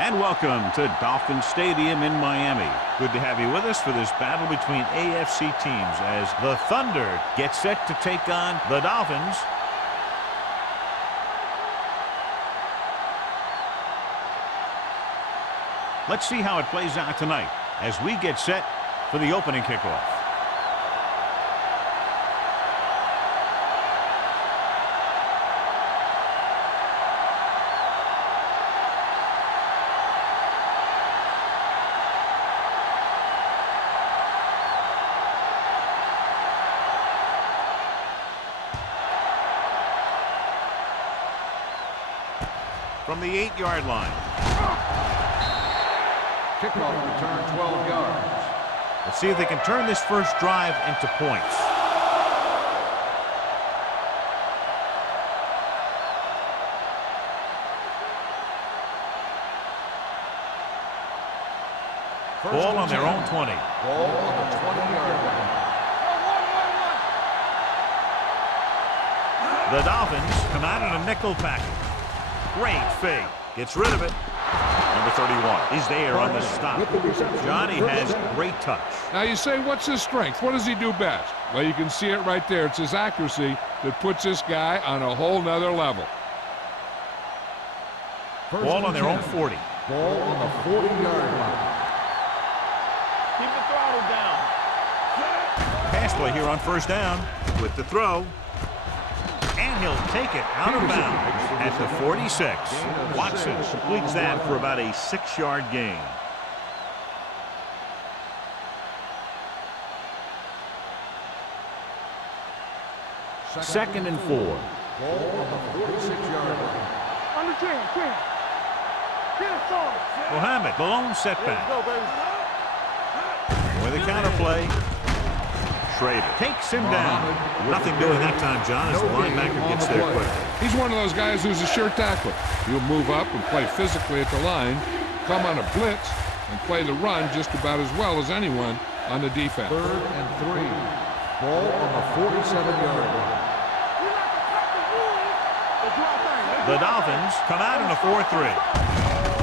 And welcome to Dolphin Stadium in Miami. Good to have you with us for this battle between AFC teams as the Thunder get set to take on the Dolphins. Let's see how it plays out tonight as we get set for the opening kickoff. From the 8-yard line. Kickoff return 12 yards. Let's see if they can turn this first drive into points. Ball on their own 20. Ball on the 20-yard line. The Dolphins come out in a nickel package. Great fake. Gets rid of it. Number 31 is there on the stop. Johnny has great touch. Now you say, what's his strength? What does he do best? Well, you can see it right there. It's his accuracy that puts this guy on a whole nother level. Ball on their own 40. Ball on the 40-yard line. Keep the throttle down. Pass play here on first down with the throw. And he'll take it out of bounds at the 46. Watson completes that for about a 6-yard gain. Second and 4. Ball on the 46-yard line. Under 10. Mohamed, the lone setback. With a counter play. Schrader takes him down. Nothing doing that time, John, as the linebacker gets there quick. He's one of those guys who's a sure tackler. He'll move up and play physically at the line, come on a blitz, and play the run just about as well as anyone on the defense. Third and 3. Ball on the 47-yard line. The Dolphins come out in a 4-3.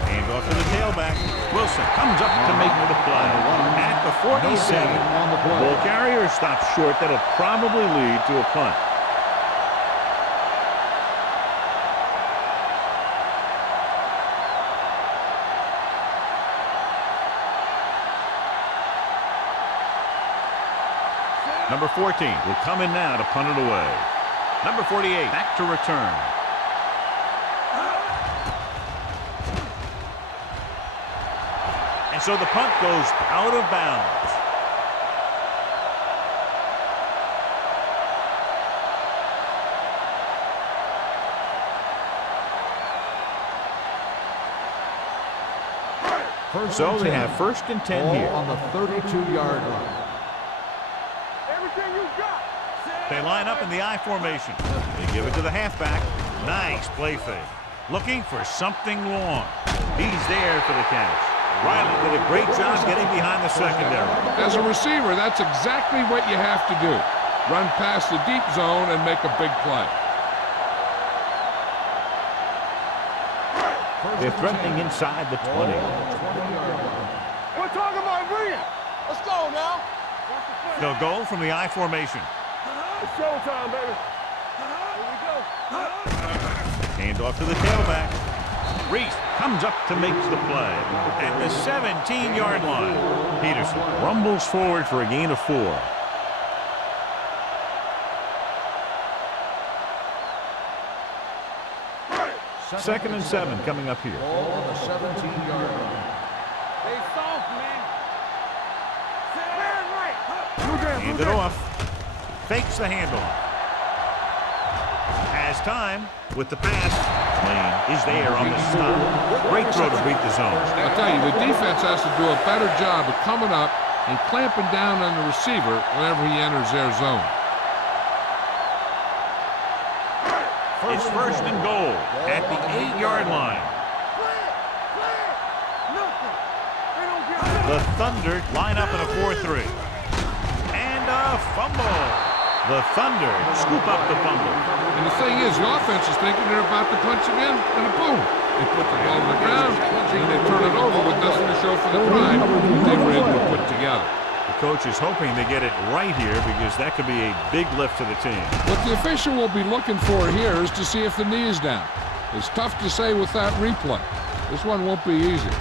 Hand off to the tailback. Wilson comes up to make the play. At the 47, ball carrier stops short. That'll probably lead to a punt. Number 14 will come in now to punt it away. Number 48 back to return. And so the punt goes out of bounds. So they have first and 10 here. On the 32-yard line. Everything you got. They line up in the I formation. They give it to the halfback. Nice play fake. Looking for something long. He's there for the catch. Riley did a great job getting behind the secondary. As a receiver, that's exactly what you have to do. Run past the deep zone and make a big play. They're threatening inside the 20. We're talking about Brilliant. Let's go now. They'll go from the I formation. It's showtime, baby. Here we go. Hand off to the tailback. Reese comes up to make the play at the 17-yard line. Peterson rumbles forward for a gain of 4. Second and 7 coming up here. Ball on the 17-yard line. Stay soft, man. Hand it off. Fakes the handoff. Has time with the pass. Lane is there on the stop. Great throw to beat the zone. I'll tell you, the defense has to do a better job of coming up and clamping down on the receiver whenever he enters their zone. It's first and goal at the 8-yard line. The Thunder line up in a 4-3. And a fumble. The Thunder scoop up the fumble. And the thing is, the offense is thinking they're about to punch again, and boom, They put the ball on the ground, and they turn it over with nothing to show for the drive that they were able to put together. The coach is hoping they get it right here because that could be a big lift to the team. What the official will be looking for here is to see if the knee is down. It's tough to say with that replay. This one won't be easy.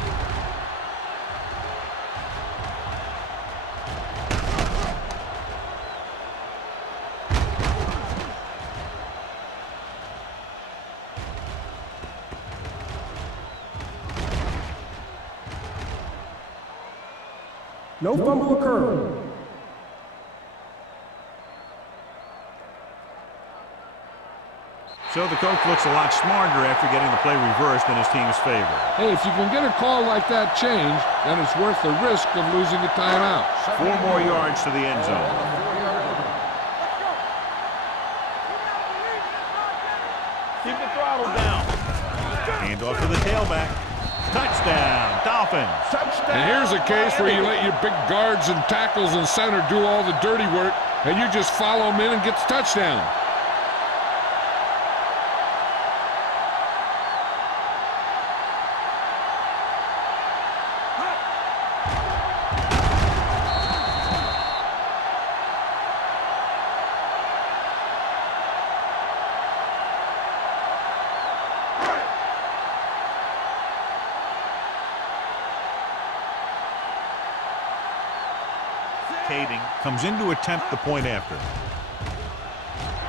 No fumble occurred. So the coach looks a lot smarter after getting the play reversed in his team's favor. Hey, if you can get a call like that changed, then it's worth the risk of losing a timeout. 4 more yards to the end zone. Keep the throttle down. Hand off to the tailback. Touchdown, Dolphins. And here's a case where you let your big guards and tackles and center do all the dirty work, and you just follow them in and get the touchdown. Comes in to attempt the point after.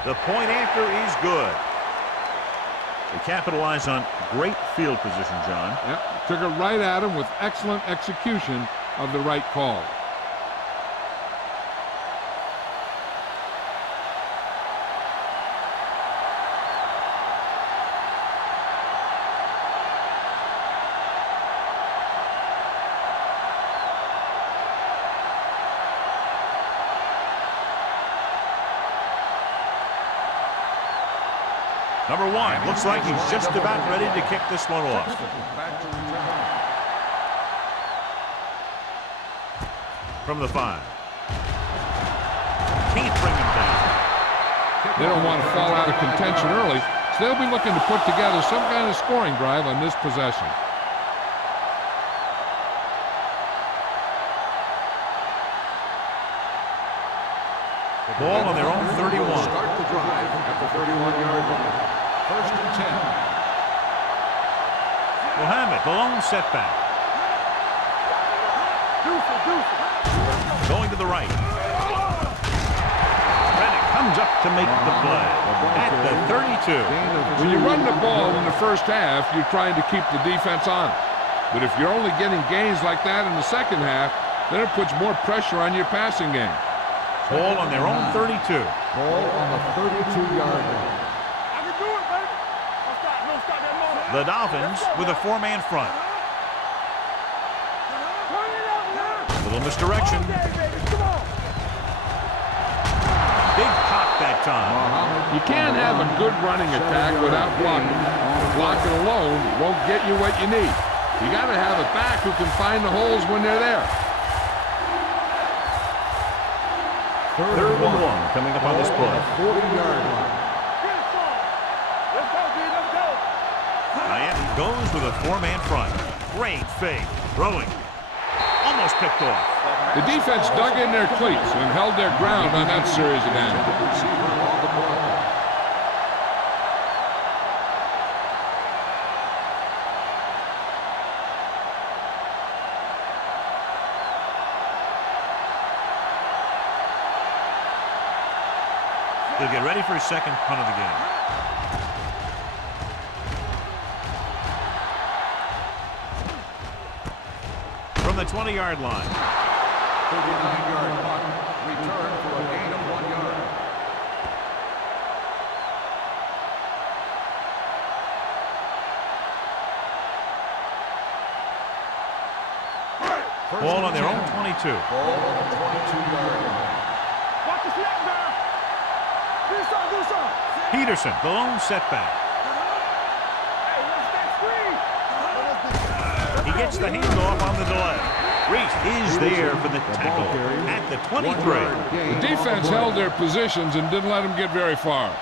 The point after is good. They capitalize on great field position, John. Yep, took it right at him with excellent execution of the right call. Number 1, looks like he's just about ready to kick this one off. From the 5. Can't bring him down. They don't want to fall out of contention early, so they'll be looking to put together some kind of scoring drive on this possession. Ball on their own 31. Start the drive at the 31-yard line. First and 10. Mohammed, the lone setback. Going to the right. Reddick comes up to make the play at the 32. When you run the ball in the first half, you're trying to keep the defense on it. But if you're only getting gains like that in the second half, then it puts more pressure on your passing game. Ball on their own 32. Ball on the 32-yard line. I can do it, baby. Don't stop that moment. The Dolphins with a 4-man front. Turn it up now. Little misdirection. Okay, baby, come on. Big pop that time. You can't have a good running attack without blocking. Blocking alone won't get you what you need. You got to have a back who can find the holes when they're there. Third and 1 coming up on this play. 40-yard line. Let's go, D. Let's go. Miami goes with a 4-man front. Great fake. Throwing. Almost picked off. The defense dug in their cleats and held their ground on that series of downs. They'll get ready for his second punt of the game. From the 20-yard line. 39-yard punt. Return for a gain of 1 yard. Ball on their own 22. Ball on the 22-yard line. Watch the snap now. Do something. Peterson, the lone setback. Hey, let's He gets the handoff on the delay. Reese is there for the tackle at the 23. The defense held their positions and didn't let them get very far.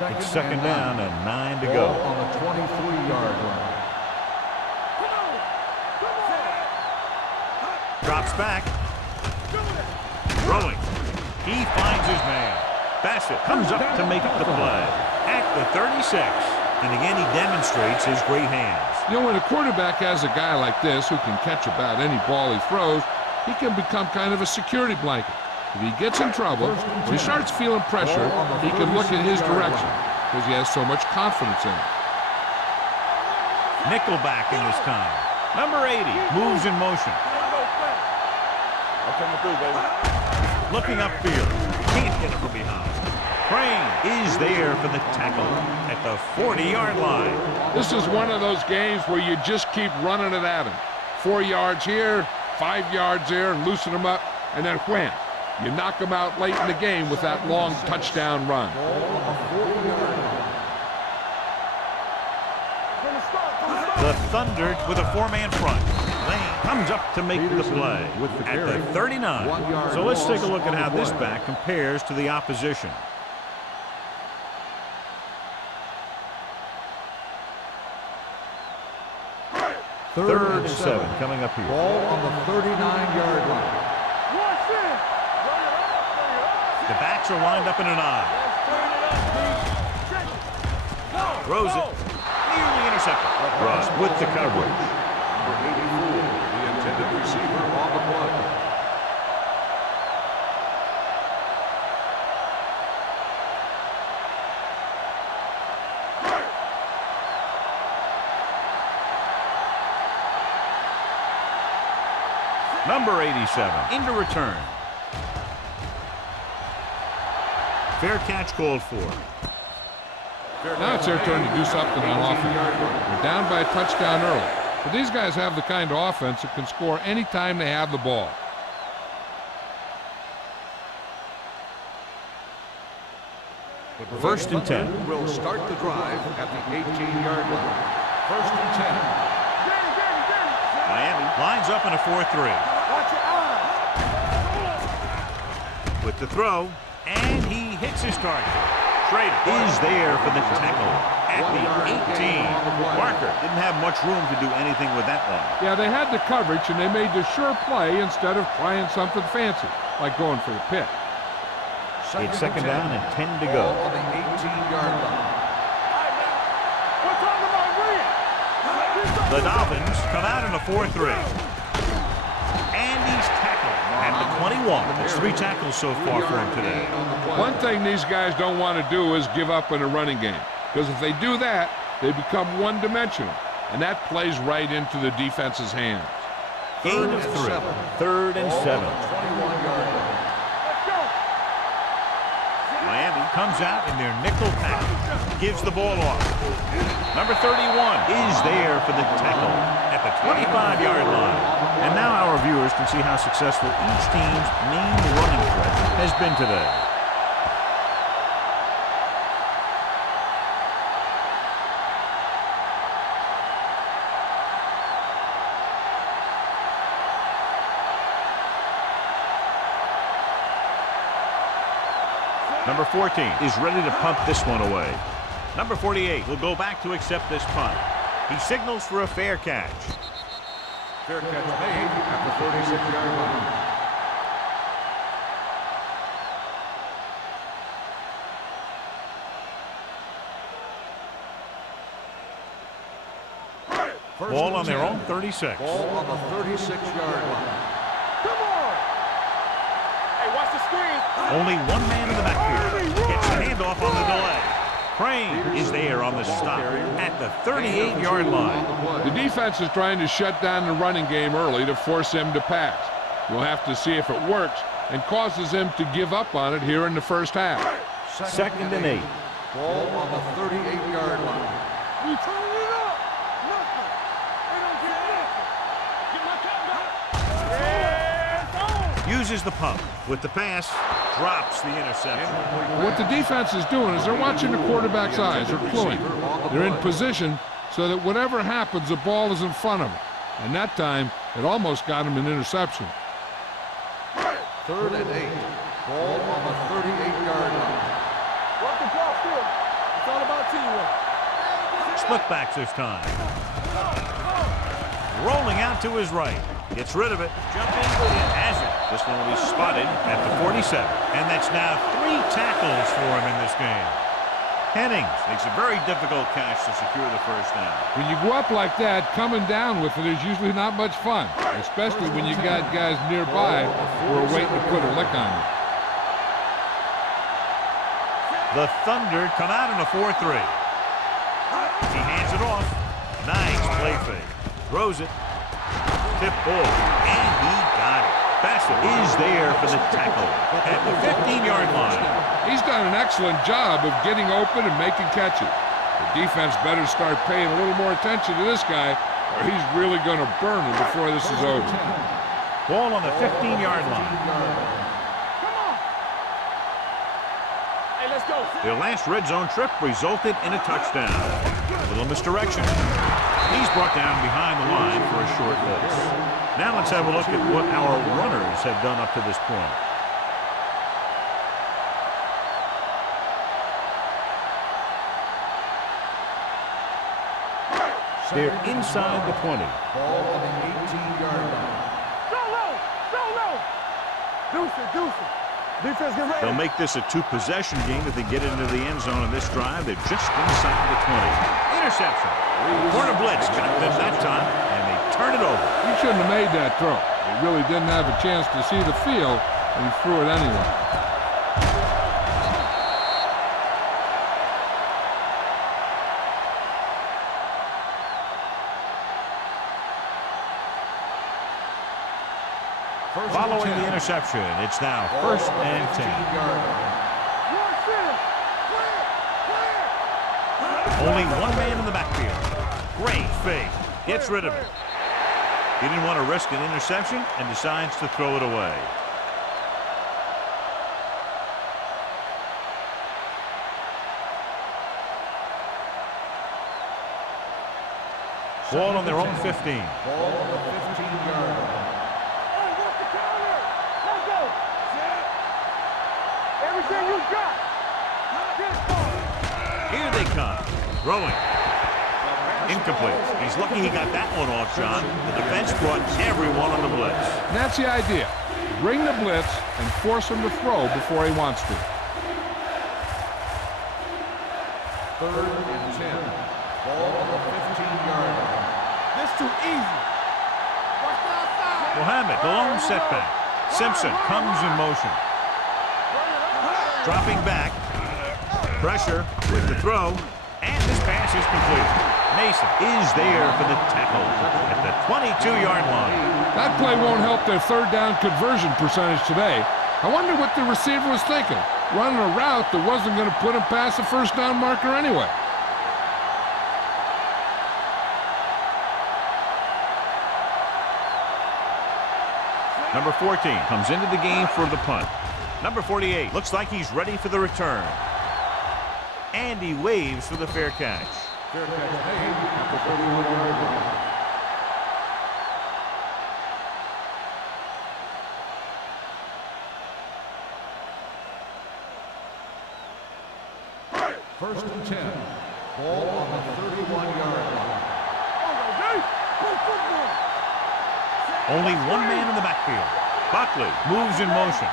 It's second down and 9 to go. Ball on the 23-yard line. Drops back. Throwing. He finds his man. Bassett comes up to make the play at the 36. And again, he demonstrates his great hands. You know, when a quarterback has a guy like this who can catch about any ball he throws, he can become kind of a security blanket. If he gets in trouble, or he starts feeling pressure, he can look in his direction because he has so much confidence in it. Nickelback in this time. Number 80 moves in motion. Looking upfield. Can't get it from behind. Crane is there for the tackle at the 40-yard line. This is one of those games where you just keep running it at him. 4 yards here, 5 yards there, and loosen him up, and then wham. You knock him out late in the game with that long touchdown run. The Thunder with a 4-man front. Lane comes up to make the play at the 39. So let's take a look at how this back compares to the opposition. Third and 7 coming up here. Ball on the 39-yard line. The backs are lined up in an I. Throws it. Nearly intercepted. Russ with the coverage. Number 84, the intended receiver on the play. Number 87 into return. Fair catch called for. Now it's their turn to do something on offense. They're down by a touchdown early. But these guys have the kind of offense that can score anytime they have the ball. First and 10. Will start the drive at the 18-yard line. First and 10. Miami lines up in a 4-3. With the throw, and he hits his target. Schrader is there for the tackle at the 18. Barker didn't have much room to do anything with that one. Yeah, they had the coverage, and they made the sure play instead of trying something fancy, like going for the pick. It's second down and 10 to go. On the 18-yard line. The Dolphins come out in a 4-3. And he's tackled at the 21. That's 3 tackles so far for him today. One thing these guys don't want to do is give up in a running game, because if they do that, they become one-dimensional, and that plays right into the defense's hands. Gain of 3. Third and 7. Miami comes out in their nickel package. Gives the ball off. Number 31 is there for the tackle at the 25-yard line. And now our viewers can see how successful each team's main running threat has been today. Number 14 is ready to punt this one away. Number 48 will go back to accept this punt. He signals for a fair catch. Fair catch made at the 36-yard line. Ball on their own 36. Ball on the 36-yard line. Come on! Hey, watch the screen. Only one man in the backfield. Gets the handoff on the delay. Crane is there on the stop at the 38-yard line. The defense is trying to shut down the running game early to force him to pass. We'll have to see if it works and causes him to give up on it here in the first half. Second and 8. Ball on the 38-yard line. We turn it up. Nothing. They don't get nothing. Get my cat back. Yeah, Uses the pump. With the pass, drops the interception. What the defense is doing is they're watching the quarterback's eyes. They're cluing. They're in position so that whatever happens, the ball is in front of them. And that time, it almost got him an interception. Third and 8. Ball on the 38-yard line. Walk the clock still. It's all about teamwork. Split backs this time. Rolling out to his right. Gets rid of it. Jumping. It has it. This one will be spotted at the 47. And that's now 3 tackles for him in this game. Hennings makes a very difficult catch to secure the first down. When you go up like that, coming down with it is usually not much fun, especially when you got guys nearby who are waiting to put a lick on you. The Thunder come out in a 4-3. He hands it off. Nice play fake. Throws it. Tip ball. And he got it. Bassett is there for the tackle at the 15-yard line. He's done an excellent job of getting open and making catches. The defense better start paying a little more attention to this guy, or he's really going to burn him before this is over. Ball on the 15-yard line. Hey, let's go. Their last red zone trip resulted in a touchdown. A little misdirection. He's brought down behind the line for a short loss. Now let's have a look at what our runners have done up to this point. They're inside the 20. Ball on the 18-yard line. Go low. Go low. Deuce it, deuce it. Defense, get ready. They'll make this a 2-possession game if they get into the end zone on this drive. They're just inside the 20. Interception. Corner blitz got them that time, and they turn it over. He shouldn't have made that throw. He really didn't have a chance to see the field, and he threw it anyway. Following the interception, it's now 1st and 10. Only one man in the backfield. Great fake. Gets rid of it. He didn't want to risk an interception and decides to throw it away. Ball on their own 15. Ball on the 15-yard line. Everything you got. Here they come. Throwing. Incomplete. He's lucky he got that one off, John. The defense brought everyone on the blitz. And that's the idea. Bring the blitz and force him to throw before he wants to. 3rd and 10. Ball on the 15-yard line. This too easy. Watch the outside. Mohammed, the lone setback. Simpson comes in motion. Dropping back. Pressure with the throw. And this pass is complete. Mason is there for the tackle at the 22-yard line. That play won't help their 3rd down conversion percentage today. I wonder what the receiver was thinking. Running a route that wasn't going to put him past the 1st down marker anyway. Number 14 comes into the game for the punt. Number 48 looks like he's ready for the return. And he waves for the fair catch. Fair catch made at the 31-yard line. First and 10. Ball on the 31-yard line. Only one man in the backfield. Buckley moves in motion.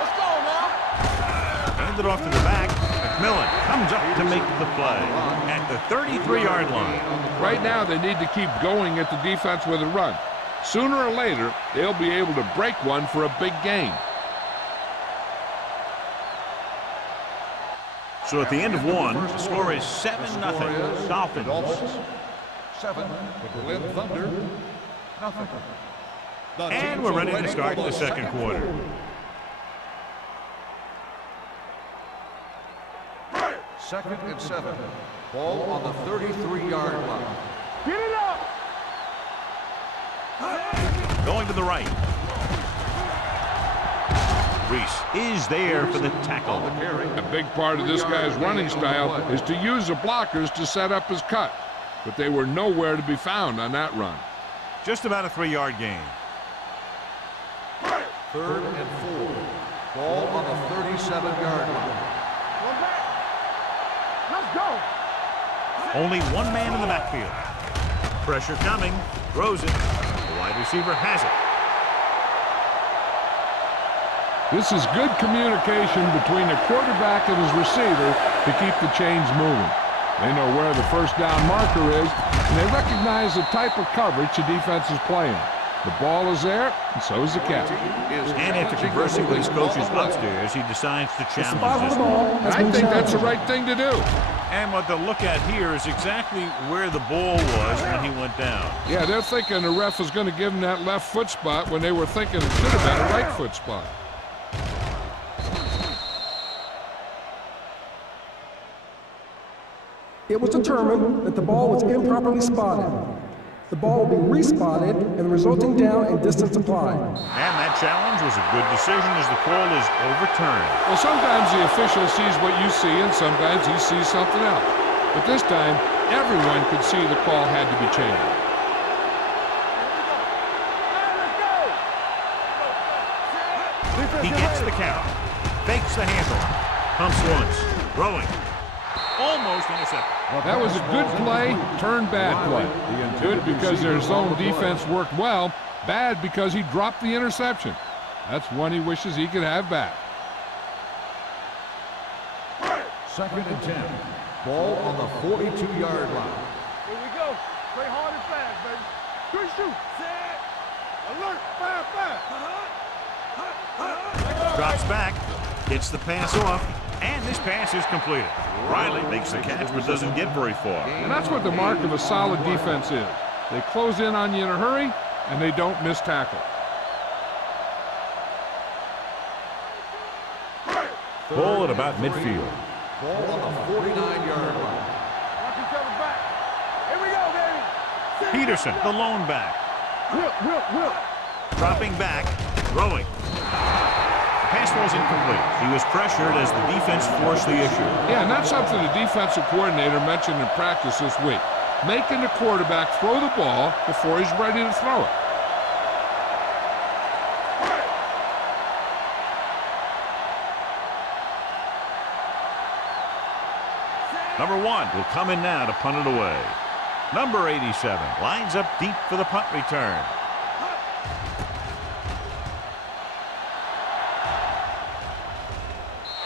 Let's go now. Handed off to the back. McMillan comes up to make the play at the 33-yard line. Right now, they need to keep going at the defense with a run. Sooner or later, they'll be able to break one for a big gain. So at the end of one, the score is 7-0. Dolphins. 7, the Berlin Thunder, nothing. And we're ready to start the second quarter. Second and 7. Ball on the 33-yard line. Get it up. Going to the right. Reese is there for the tackle. A big part of this guy's running style is to use the blockers to set up his cut. But they were nowhere to be found on that run. Just about a 3-yard gain. 3rd and 4. Ball on the 37-yard line. One back. Let's go. Only one man in the backfield. Pressure coming. Throws it. The wide receiver has it. This is good communication between the quarterback and his receiver to keep the chains moving. They know where the first down marker is, and they recognize the type of coverage the defense is playing. The ball is there, and so is the catch. And after conversing with his coaches upstairs, he decides to challenge this one. I think that's the right thing to do. And what they'll look at here is exactly where the ball was when he went down. Yeah, they're thinking the ref was going to give him that left foot spot when they were thinking it should have been a right foot spot. It was determined that the ball was improperly spotted. The ball will be respotted and the resulting down and distance applied. And that challenge was a good decision as the call is overturned. Well, sometimes the official sees what you see, and sometimes he sees something else. But this time, everyone could see the call had to be changed. He gets the count. Fakes the handle. Pumps once. Throwing. Almost intercepted. That was a good play, turned bad play. Good because their zone defense worked well, bad because he dropped the interception. That's one he wishes he could have back. 2nd and 10. Ball on the 42-yard line. Here we go. Play hard and fast, baby. Good shoot. Set. Alert. Fire, fire. Drops back. Gets the pass off. And this pass is completed. Riley makes the catch but doesn't get very far. And that's what the mark of a solid defense is. They close in on you in a hurry, and they don't miss tackle. Ball at about midfield. Ball on the 49-yard line. Watch each other back. Here we go, baby. Peterson, the lone back. Whip. Dropping back. Throwing. Pass was incomplete. He was pressured as the defense forced the issue. Yeah, and that's something the defensive coordinator mentioned in practice this week. Making the quarterback throw the ball before he's ready to throw it. Number 1 will come in now to punt it away. Number 87 lines up deep for the punt return.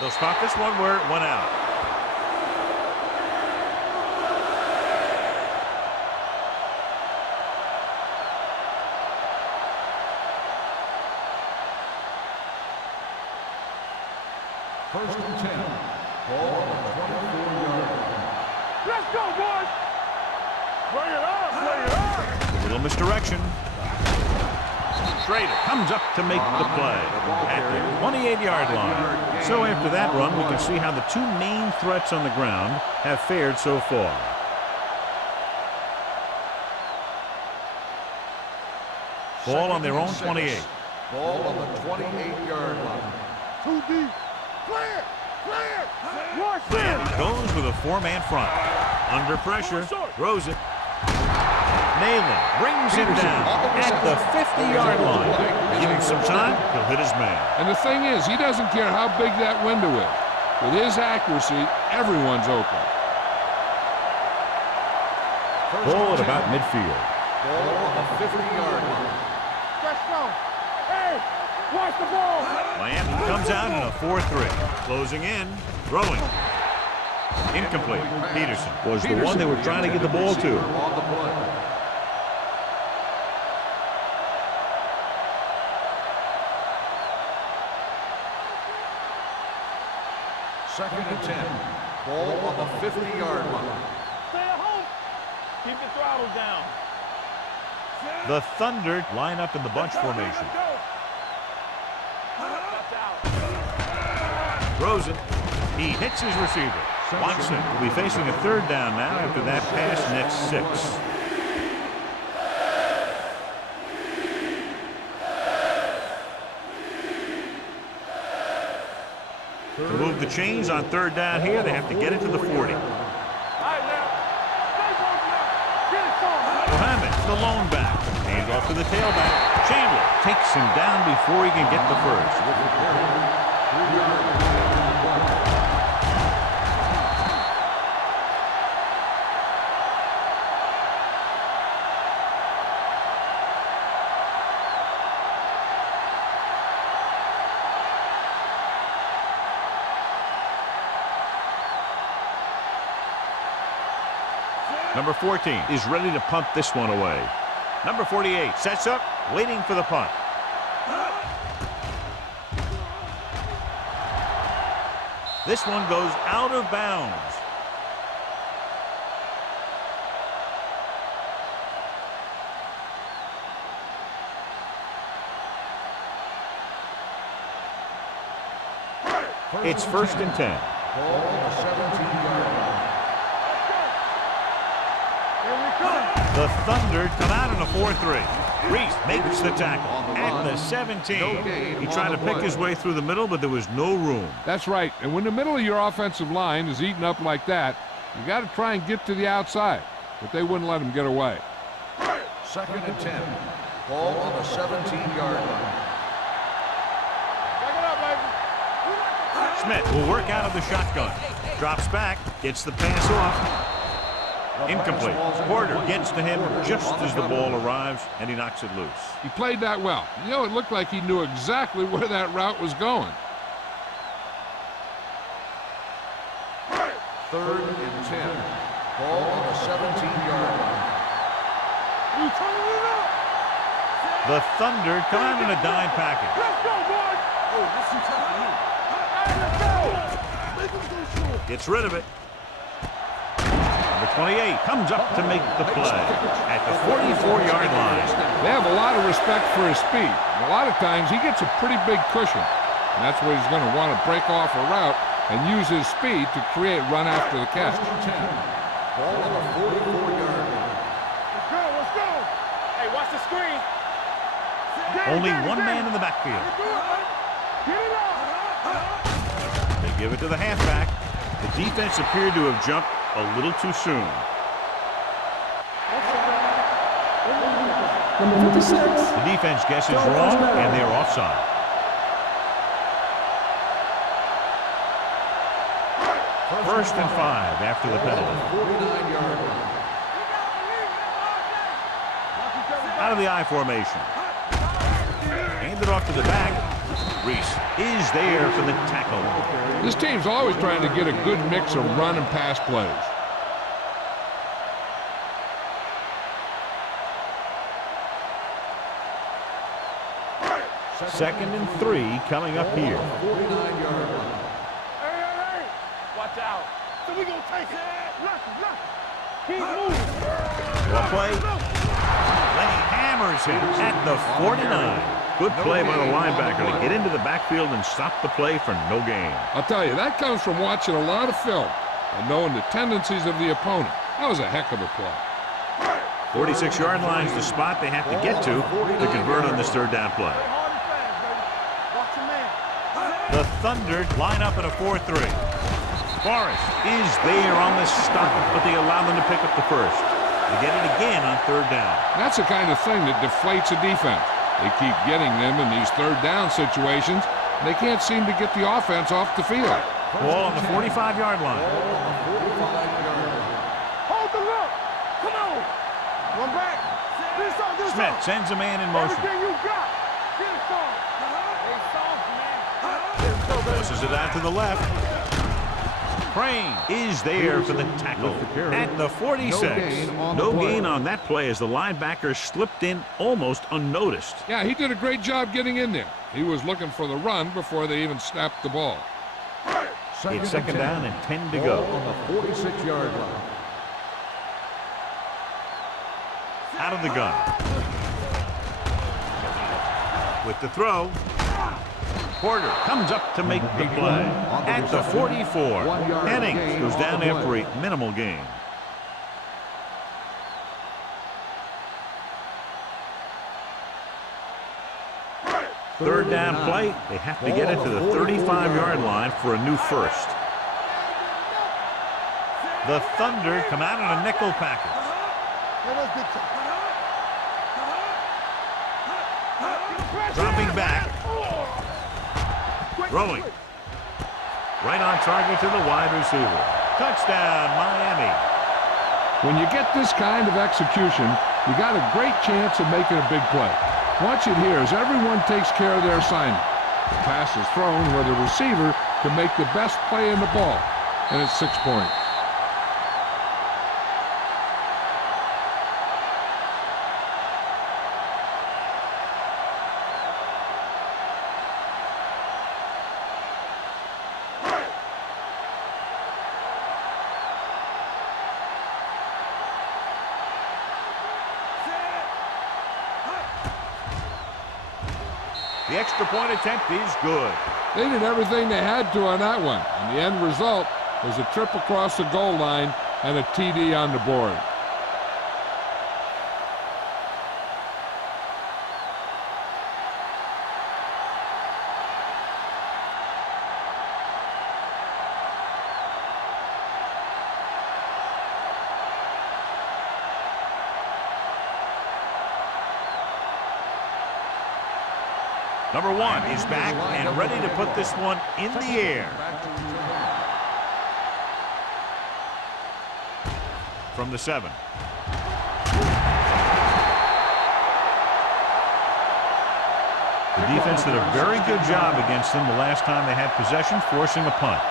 They'll spot this one where it went out. First and 10. Ball on the 24-yard line. Let's go, boys. Bring it on. A little misdirection. Schrader comes up to make the play at the 28-yard line. So after that run, we can see how the two main threats on the ground have fared so far. Ball on their own 28. Ball on the 28-yard line. Too deep. Clear. Watch And this. he goes with a four-man front. Under pressure, throws it. Nayland brings him down at the 50-yard line. Give him some time, he'll hit his man. And the thing is, he doesn't care how big that window is. With his accuracy, everyone's open. Ball at about midfield. Ball on the 50-yard line. Let's go. Hey, watch the ball. Lamb comes out in a 4-3. Closing in, throwing. Incomplete. Peterson was the one they were trying to get the ball to. On the play. Second and 10. Ball on the 50-yard line. Stay at home. Keep the throttle down. The Thunder line up in the bunch formation. Throws it. He hits his receiver. Watson will be facing a third down now after that pass next 6. To move the chains on third down here, they have to get it to the 40. All right, now. Stay focused now. Get it started. Mohammed, the lone back. Hand off to the tailback. Chandler takes him down before he can get the first. Number 14 is ready to punt this one away. Number 48 sets up, waiting for the punt. This one goes out of bounds. It's 1st and 10. Ball on the 17-yard line. The Thunder come out in a 4-3. Reese makes the tackle at the 17. He tried to pick his way through the middle, but there was no room. That's right. And when the middle of your offensive line is eaten up like that, you got to try and get to the outside. But they wouldn't let him get away. 2nd and 10. Ball on the 17-yard line. Smith will work out of the shotgun. Drops back, gets the pass off. Incomplete. Porter gets to him just as the ball arrives, and he knocks it loose. He played that well. You know, it looked like he knew exactly where that route was going. 3rd and 10. Ball on the 17-yard line. The Thunder come out in a dime package. Let's go, boys! Oh, this is tough for you. Let's go! Make him go short. Gets rid of it. Number 28 comes up to make the play at the 44-yard line. They have a lot of respect for his speed. And a lot of times he gets a pretty big cushion. And that's where he's going to want to break off a route and use his speed to create run after the catch. 10. Ball on the 44-yard line. Let's go, let's go! Hey, watch the screen. Only one man in the backfield. Get it up! They give it to the halfback. The defense appeared to have jumped a little too soon. Number 56. The defense guesses wrong, and they're offside. First and 5 after the penalty. 49-yard line. Out of the I formation. Handed off to the back. Reese is there for the tackle. This team's always trying to get a good mix of run and pass plays. Second and 3 coming up here. 49-yard line. Hey! Watch out. So we gonna take it. Lock it. Keep moving. Well played. Lenny hammers him at the 49. Good play by the linebacker to get into the backfield and stop the play for no gain. I'll tell you, that comes from watching a lot of film and knowing the tendencies of the opponent. That was a heck of a play. 46-yard line's the spot they have to get to convert on this third down play. Hard and fast, baby. Watch your man. The Thunder line up in a 4-3. Forrest is there on the stop, but they allow them to pick up the first. They get it again on third down. That's the kind of thing that deflates a defense. They keep getting them in these third down situations. They can't seem to get the offense off the field. Ball on the 45-yard line. Hold the look. Come on. One back. This Smith sends a man in motion. Everything you got. Get it soft. Hey, soft, man. Pushes it out to the left. Crane is there for the tackle at the 46. No gain on that play as the linebacker slipped in almost unnoticed. Yeah, he did a great job getting in there. He was looking for the run before they even snapped the ball. It's second down and 10 to go. On the 46-yard line. Out of the gun. With the throw. Porter comes up to make the play at the 44. Hennings goes down after a minimal gain. Third down play. They have to get it to the 35-yard line for a new first. The Thunder come out in a nickel package. Dropping back. Throwing. Right on target to the wide receiver. Touchdown, Miami. When you get this kind of execution, you got a great chance of making a big play. Watch it here as everyone takes care of their assignment. The pass is thrown where the receiver can make the best play in the ball, and it's 6 points. The extra point attempt is good. They did everything they had to on that one, and the end result was a trip across the goal line and a TD on the board. Number 1 is back and ready to put this one in the air. From the 7. The defense did a very good job against them the last time they had possession, forcing a punt.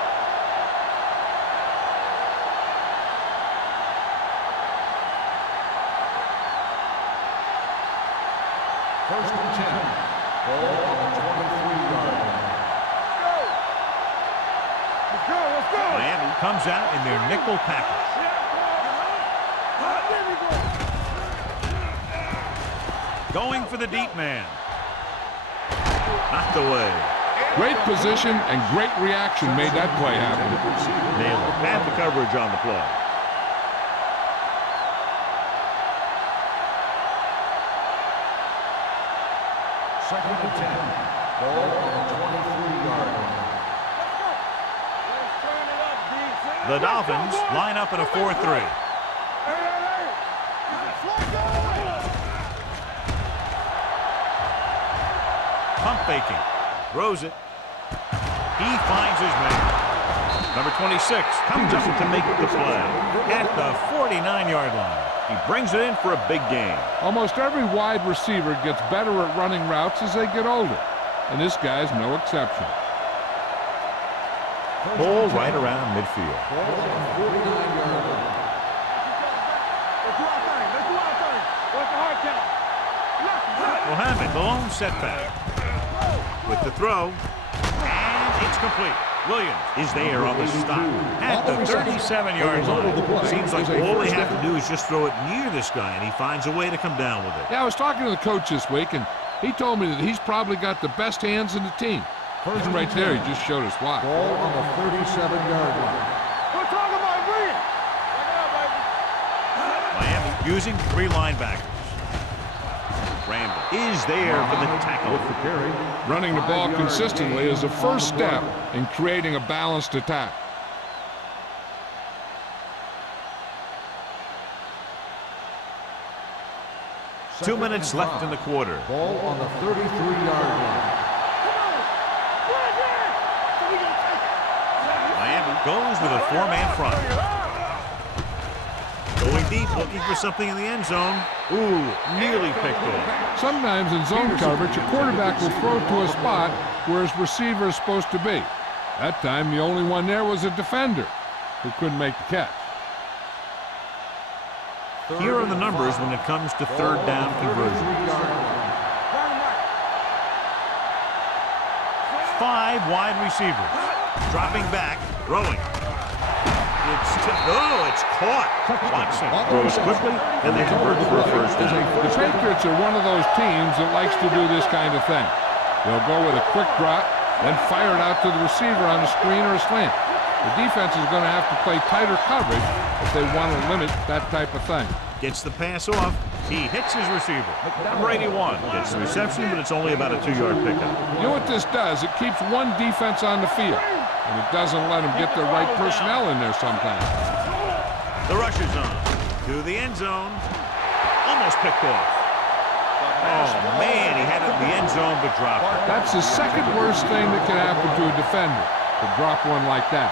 First and 10. Ball on the 23-yard line. Let's go, let's go. Miami comes out in their nickel package. There we go. Going for the deep man. Knocked away. Great position and great reaction made that play happen. Nailed it. And the coverage on the play. Second and 10. Ball on the 23-yard line. Let's turn it up, D. The Dolphins line up in a 4-3. Pump faking. Throws it. He finds his man. Number 26 comes up to make the play at the 49-yard line. He brings it in for a big gain. Almost every wide receiver gets better at running routes as they get older, and this guy's no exception. Ball right around midfield. Ball on the 49-yard line. Let's do our thing. Let's do our thing. What's the hard count? Mohammed, the lone setback. With the throw, and it's complete. Williams is there on the stop at the 37-yard line. Seems like all they have to do is just throw it near this guy, and he finds a way to come down with it. Yeah, I was talking to the coach this week, and he told me that he's probably got the best hands in the team. And right there, he just showed us why. Ball on the 37-yard line. We're talking about green. Miami using 3 linebackers. Randall is there for the tackle. Running the ball consistently is the first step in creating a balanced attack. Second 2 minutes left in the quarter. Ball on the 33-yard line. Miami goes with a 4-man front. Going deep, looking for something in the end zone. Ooh, nearly picked off. Sometimes in zone coverage, a quarterback will throw to a spot where his receiver is supposed to be. That time, the only one there was a defender who couldn't make the catch. Here are the numbers when it comes to third down conversion. 5 wide receivers. Dropping back, throwing. It's caught. Watson throws quickly, and they convert for a first down. The Patriots are one of those teams that likes to do this kind of thing. They'll go with a quick drop, then fire it out to the receiver on a screen or a slant. The defense is going to have to play tighter coverage if they want to limit that type of thing. Gets the pass off. He hits his receiver. Number 81 gets the reception, but it's only about a 2-yard pickup. You know what this does? It keeps one defense on the field, and it doesn't let them get the right personnel in there sometimes. The rush is on to the end zone. Almost picked off. Oh, man, he had it in the end zone, but dropped it. That's the second worst thing that can happen to a defender, to drop one like that.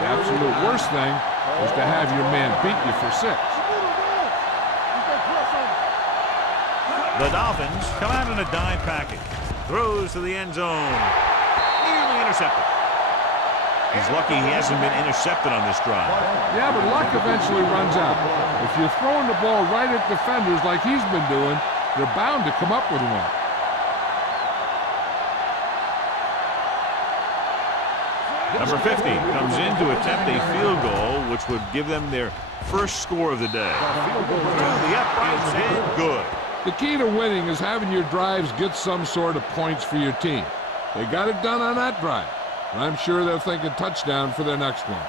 The absolute worst thing is to have your man beat you for 6. The Dolphins come out in a dime package. Throws to the end zone. Nearly intercepted. He's lucky he hasn't been intercepted on this drive. Yeah, but luck eventually runs out. If you're throwing the ball right at defenders like he's been doing, they're bound to come up with one. Number 50 comes in to attempt a field goal, which would give them their first score of the day. Through the uprights and good. The key to winning is having your drives get some sort of points for your team. They got it done on that drive, and I'm sure they're thinking touchdown for their next one.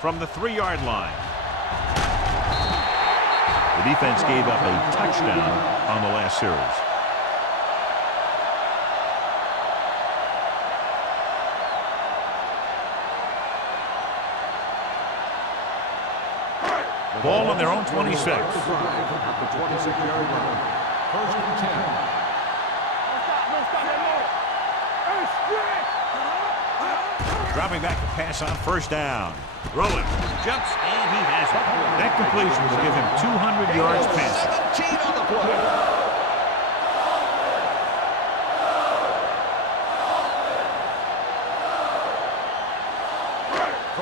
From the 3-yard line. The defense gave up a touchdown on the last series. Ball on their own 26. At the 26-yard line. First and 10. Dropping back to pass on first down. Rolling, jumps, and he has it. That completion will give him 200 yards passing. 17 on the play.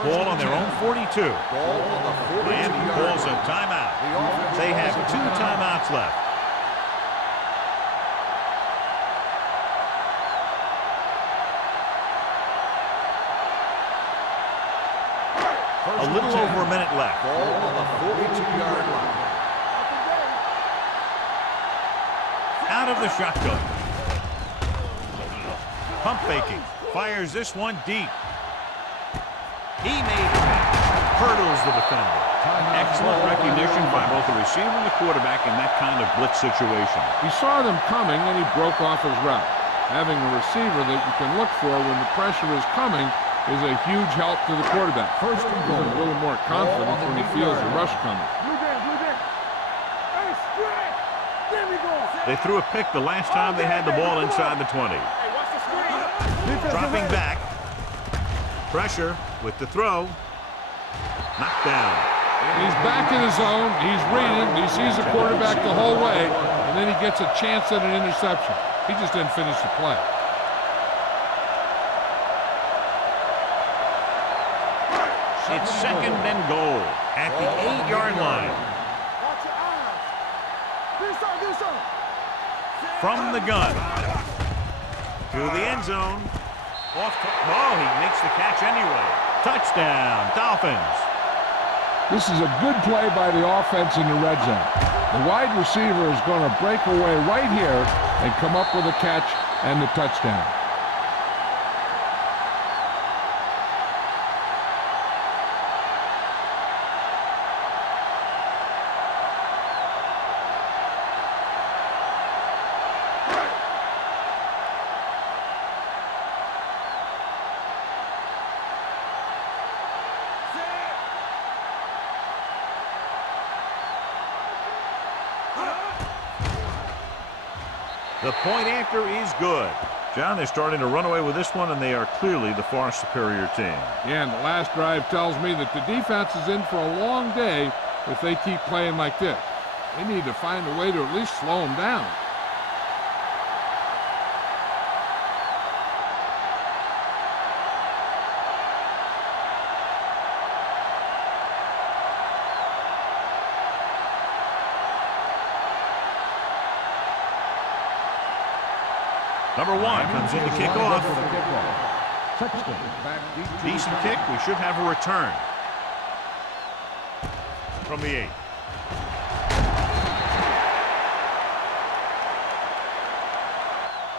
Ball on their own 42. Ball on the 42-yard Miami calls a timeout. They have 2 timeouts left. A little over a minute left. Ball on the 42-yard line. Out of the shotgun. Pump faking. Fires this one deep. He made it. Hurdles the defender. Excellent recognition by both the receiver and the quarterback in that kind of blitz situation. He saw them coming, and he broke off his route. Having a receiver that you can look for when the pressure is coming is a huge help to the quarterback. First and goal. A little more confidence when he feels the rush coming. They threw a pick the last time they had the ball inside the 20. Dropping back. Pressure with the throw. Knocked down. He's back in his zone. He's reading. He sees the quarterback the whole way, and then he gets a chance at an interception. He just didn't finish the play. It's second and goal at the 8-yard line. From the gun. To the end zone. Off to, oh, he makes the catch anyway. Touchdown, Dolphins. This is a good play by the offense in the red zone. The wide receiver is going to break away right here and come up with a catch and the touchdown. The point after is good. John, they're starting to run away with this one, and they are clearly the far superior team. Yeah, and the last drive tells me that the defense is in for a long day if they keep playing like this. They need to find a way to at least slow them down. Number 1 comes in to kick off. Back deep to Decent kick. We should have a return from the 8.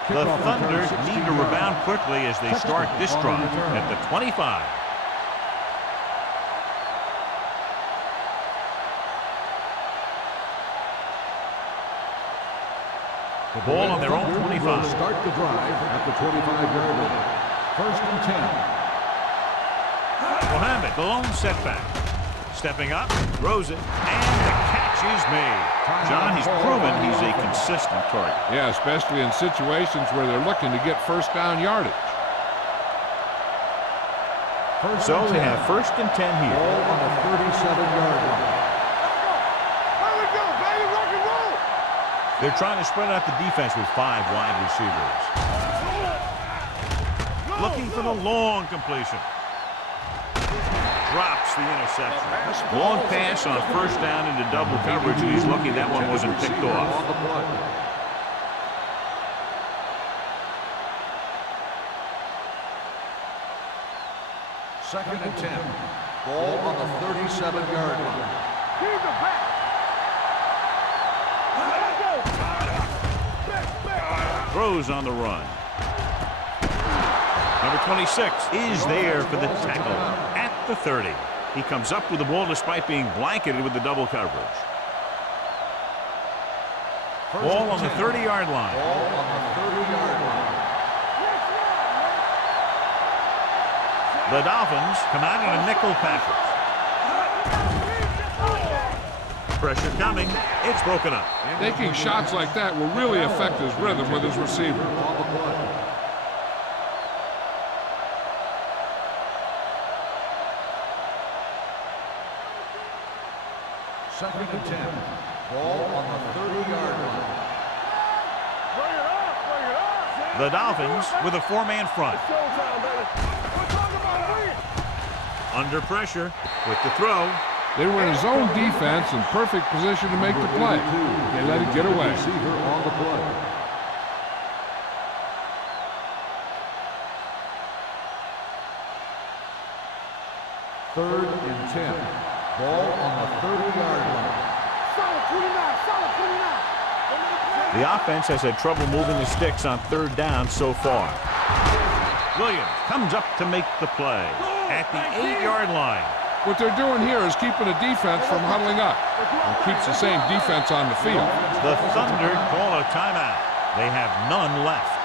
The Thunder need to rebound quickly as they start this drive at the 25. The ball on their own 25. will start the drive at the 25-yard line. First and 10. Mohammed, the lone setback. Stepping up, throws it, and the catch is made. John, he's proven he's a consistent target. Yeah, especially in situations where they're looking to get first down yardage. So they have first and 10 here. Ball on the 37-yard line. They're trying to spread out the defense with 5 wide receivers. looking for the long completion. Drops the interception. Long pass on first down into double coverage, and he's lucky that one wasn't picked off. On the play. Second and 10. Ball on the 37-yard line. Here's the back. Throws on the run. Number 26 is there for the tackle at the 30. He comes up with the ball despite being blanketed with the double coverage. Ball on the 30-yard line. Ball on the 30-yard line. The Dolphins come out in a nickel package. Pressure coming. It's broken up. Taking shots like that will really affect his rhythm with his receiver. On the play. Second and 10. Ball on the 30-yard line. Bring it up, bring it up. The Dolphins with a four-man front. Showtime, baby. We're talking about win. Under pressure with the throw. They were in zone defense in perfect position to make the play. They let it get away. Receiver on the play. Third and 10. Ball on the 30-yard line. Solid 29, solid 29. The offense has had trouble moving the sticks on third down so far. Williams comes up to make the play at the 8-yard line. What they're doing here is keeping the defense from huddling up and keeps the same defense on the field. The Thunder call a timeout. They have none left.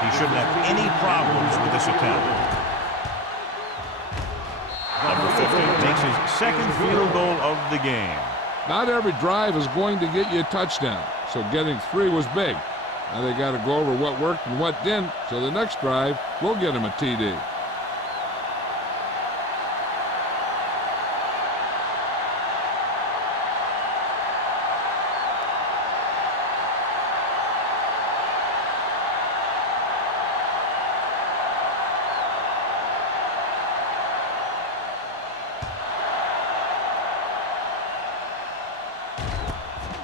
He shouldn't have any problems with this attempt. Number 15 makes his second field goal of the game. Not every drive is going to get you a touchdown, so getting 3 was big. Now they got to go over what worked and what didn't, so the next drive will get him a TD.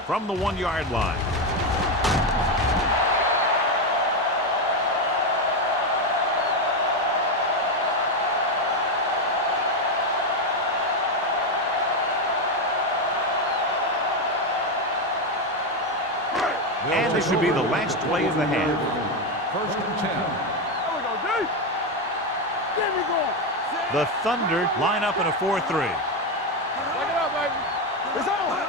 From the 1-yard line. And this should be the last play of the half. First and 10. There we go, D. There we go. The Thunder line up in a 4-3. Take it up, baby. It's on.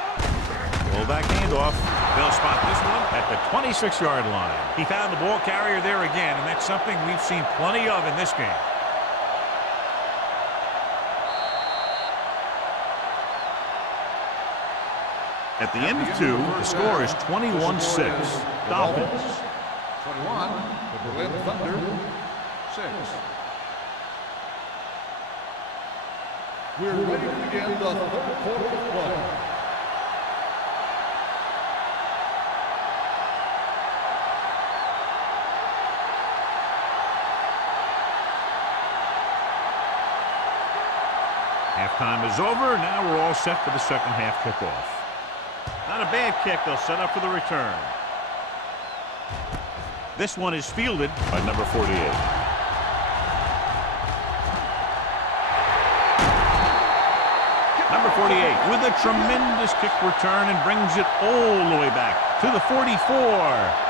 Fullback handoff. They'll spot this one at the 26-yard line. He found the ball carrier there again, and that's something we've seen plenty of in this game. At the end of 2, the score is 21-6. Dolphins. 21, the Berlin Thunder, 6. We're ready to begin the third quarter of play. Halftime is over. Now we're all set for the second half kickoff. Not a bad kick. They'll set up for the return. This one is fielded by number 48. Number 48 with a tremendous kick return and brings it all the way back to the 44.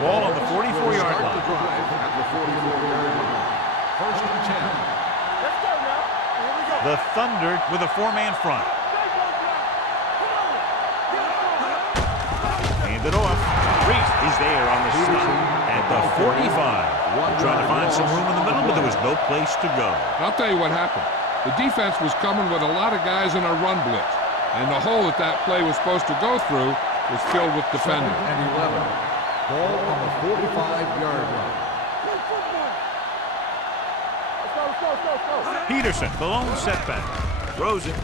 Ball on the 44-yard line. The drive at the 44-yard line. First and 10. Let's go now. Here we go. The Thunder with a four-man front. Hand it off. Reese is there on the stop at the 45. Trying to find some room in the middle, but there was no place to go. I'll tell you what happened. The defense was coming with a lot of guys in a run blitz, and the hole that play was supposed to go through was filled with defenders. 2nd and 11. Ball on the 45-yard line. Peterson, the lone setback. Throws it.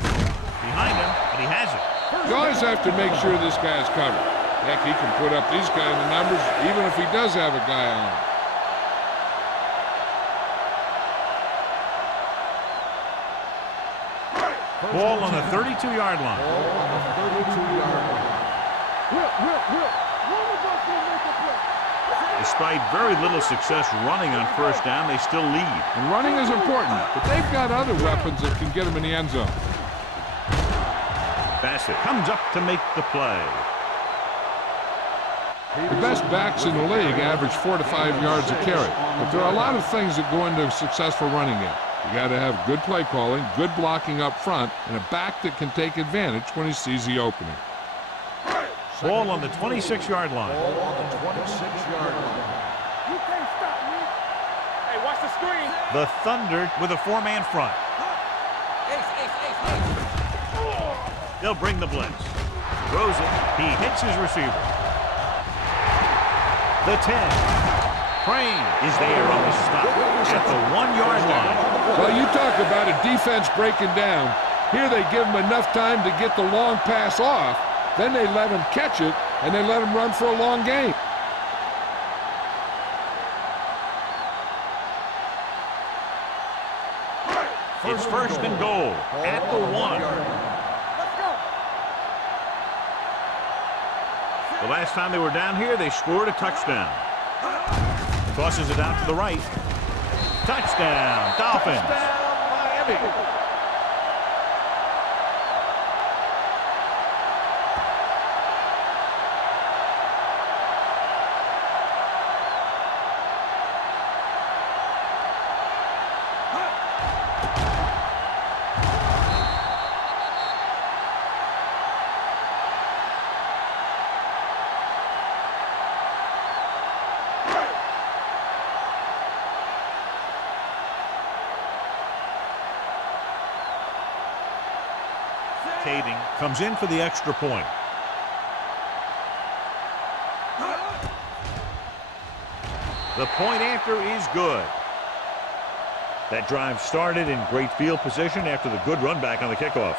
Behind him, and he has it. You always have to make sure this guy's covered. Heck, he can put up these kind of numbers even if he does have a guy on him. Ball on the 32-yard line. Ball on the 32-yard line. Despite very little success running on first down, they still lead. And running is important, but they've got other weapons that can get them in the end zone. Bassett comes up to make the play. The best backs in the league average 4 to 5 yards a carry, but there are a lot of things that go into a successful running game. You got to have good play calling, good blocking up front, and a back that can take advantage when he sees the opening. Ball on the 26-yard line. Ball on the 26-yard line. You can't stop me. Hey, watch the screen. The Thunder with a 4-man front. They'll bring the blitz. Throws it. He hits his receiver. The 10. Crane is there on the stop at the 1-yard line. Well, you talk about a defense breaking down. Here they give him enough time to get the long pass off. Then they let him catch it, and they let him run for a long game. It's first and goal at the 1. The last time they were down here, they scored a touchdown. Tosses it out to the right. Touchdown, Dolphins. Miami. Comes in for the extra point. The point after is good. That drive started in great field position after the good run back on the kickoff.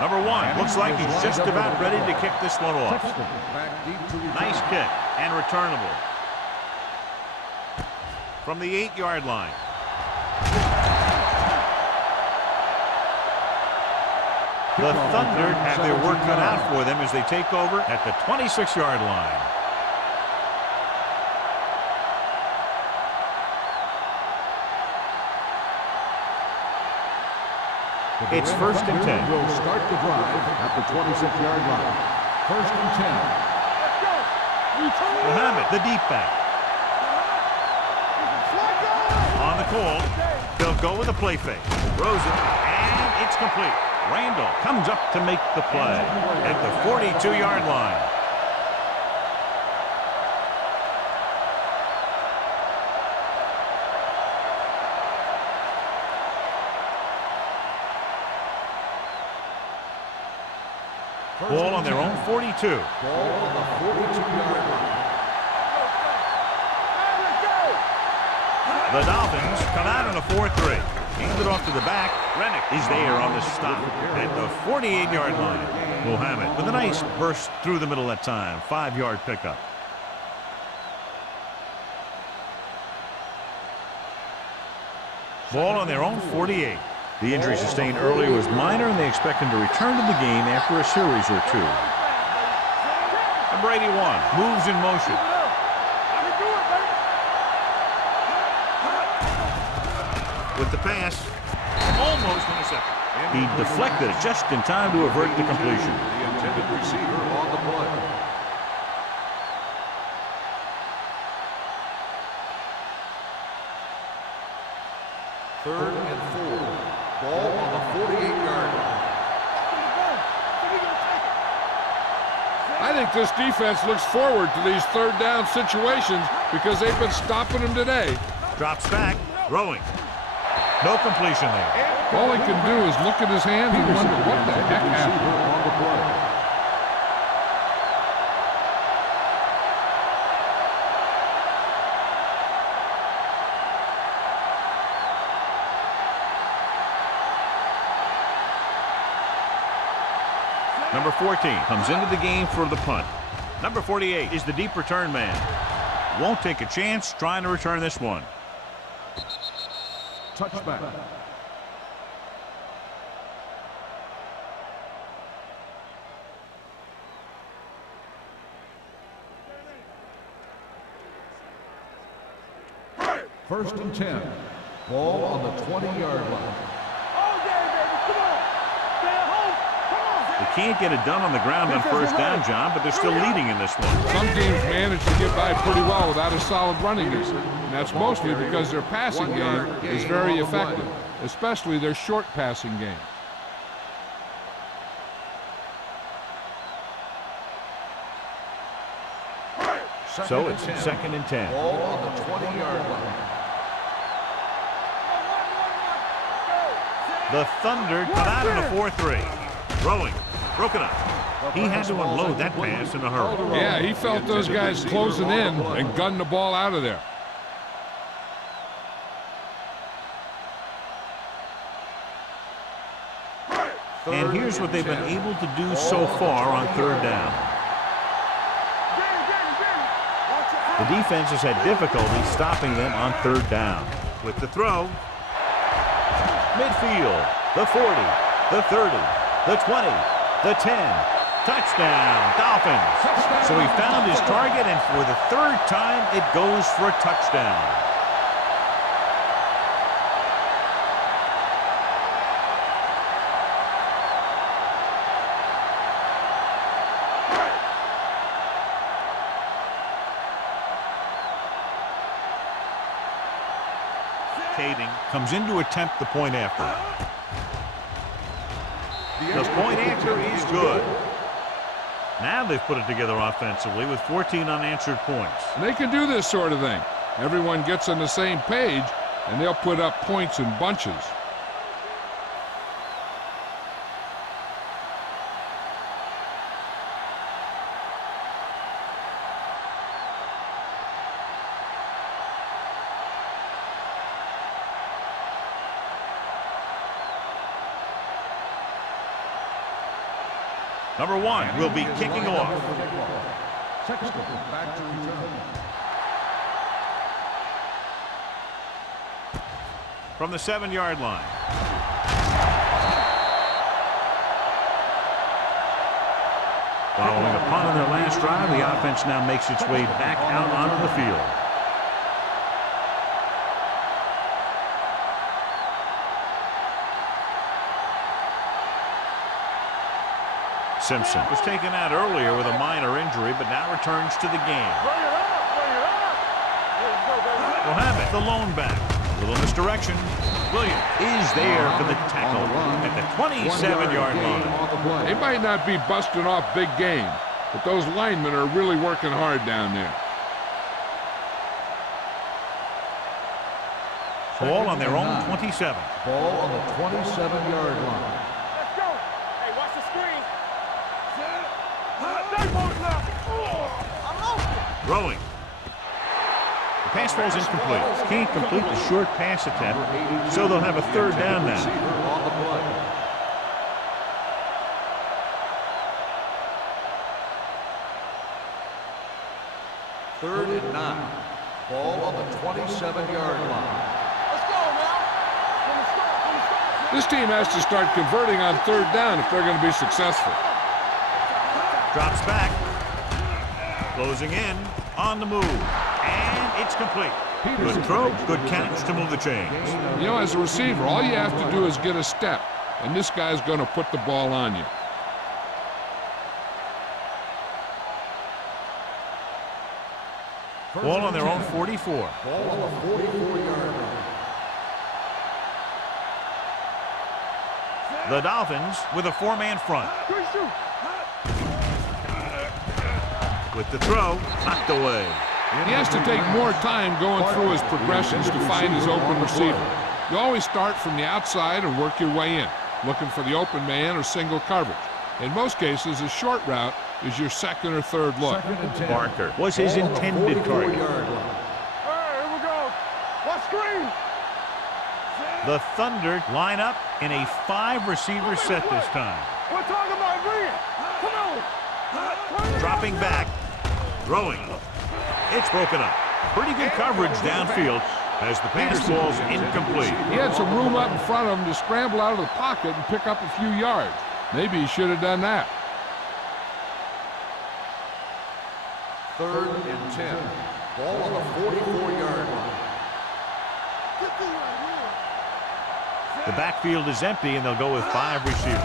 Number 1 looks like he's just about ready to kick this one off. Nice kick and returnable. From the 8-yard line. The Thunder have their work cut out for them as they take over at the 26-yard line. It's first and 10. Will start the drive at the 26-yard line. First and 10. Muhammad, the deep back. On the call, they'll go with a play fake. Throws it, and it's complete. Randall comes up to make the play at the 42-yard line. Ball on their own 42. Ball on the 42-yard line. The Dolphins come out in a 4-3. Hand it off to the back. Rennick is there on the stop at the 48-yard line. Muhammad with a nice burst through the middle that time. 5-yard pickup. Ball on their own 48. The injury sustained earlier was minor, and they expect him to return to the game after a series or two. Number 81 moves in motion. With the pass, almost intercepted. He deflected it just in time to avert the completion. The intended receiver on the play. Third and 4. Ball on the 48-yard line. I think this defense looks forward to these third down situations because they've been stopping them today. Drops back, throwing. No completion there. All he can do is look at his hands and wonder what the heck happened. On the play. Number 14 comes into the game for the punt. Number 48 is the deep return man. Won't take a chance trying to return this one. Touchback. First and 10. Ball on the 20-yard line. They can't get it done on the ground on first down, John, but they're still leading in this one. Some teams manage to get by pretty well without a solid running game, and that's mostly because their passing game is very effective, especially their short passing game. So it's second and 10. Ball on the 20-yard line. The Thunder come out in a 4-3. Throwing. Broken up. He had to unload that pass in a hurry. Yeah, he felt those guys closing in and gunned the ball out of there. And here's what they've been able to do so far on third down. The defense has had difficulty stopping them on third down. With the throw, midfield, the 40, the 30, the 20, the 10. Touchdown, Dolphins. So he found his target, and for the third time, it goes for a touchdown. Comes in to attempt the point after. The point after is good. Now they've put it together offensively with 14 unanswered points. And they can do this sort of thing. Everyone gets on the same page, and they'll put up points in bunches. Number 1 will be kicking off. Sexton back to return. From the 7-yard line. Following a punt on their last drive, the offense now makes its way back out onto the field. Simpson was taken out earlier with a minor injury, but now returns to the game. We'll have it. The lone back. A little misdirection. Williams is there for the tackle at the 27-yard line. They might not be busting off big game, but those linemen are really working hard down there. Ball on their own 27. Ball on the 27-yard line. Let's go. Hey, watch the screen. Throwing. The pass falls incomplete. Can't complete the short pass attempt, so they'll have a third down now. On the play. Third and 9. Ball on the 27-yard line. Let's go now. From the start. This team has to start converting on third down if they're going to be successful. Drops back. Closing in. On the move. And it's complete. Good throw, good catch to move the chains. You know, as a receiver, all you have to do is get a step. and this guy's going to put the ball on you. Ball on their own 44. Ball on the 44-yard line. The Dolphins with a four-man front. With the throw, knocked away. He has to take more time going through his progressions to find his open receiver. You always start from the outside and work your way in, looking for the open man or single coverage. In most cases, a short route is your second or third look. Barker was his intended target. Hey, here we go. What screen? The Thunder line up in a 5-receiver set this time. We're talking about green. Come on. Dropping back, throwing. It's broken up. Pretty good coverage downfield as the pass falls incomplete. He had some room up in front of him to scramble out of the pocket and pick up a few yards. Maybe he should have done that. 3rd and 10. Ball on the 44-yard line. The backfield is empty, and they'll go with 5 receivers.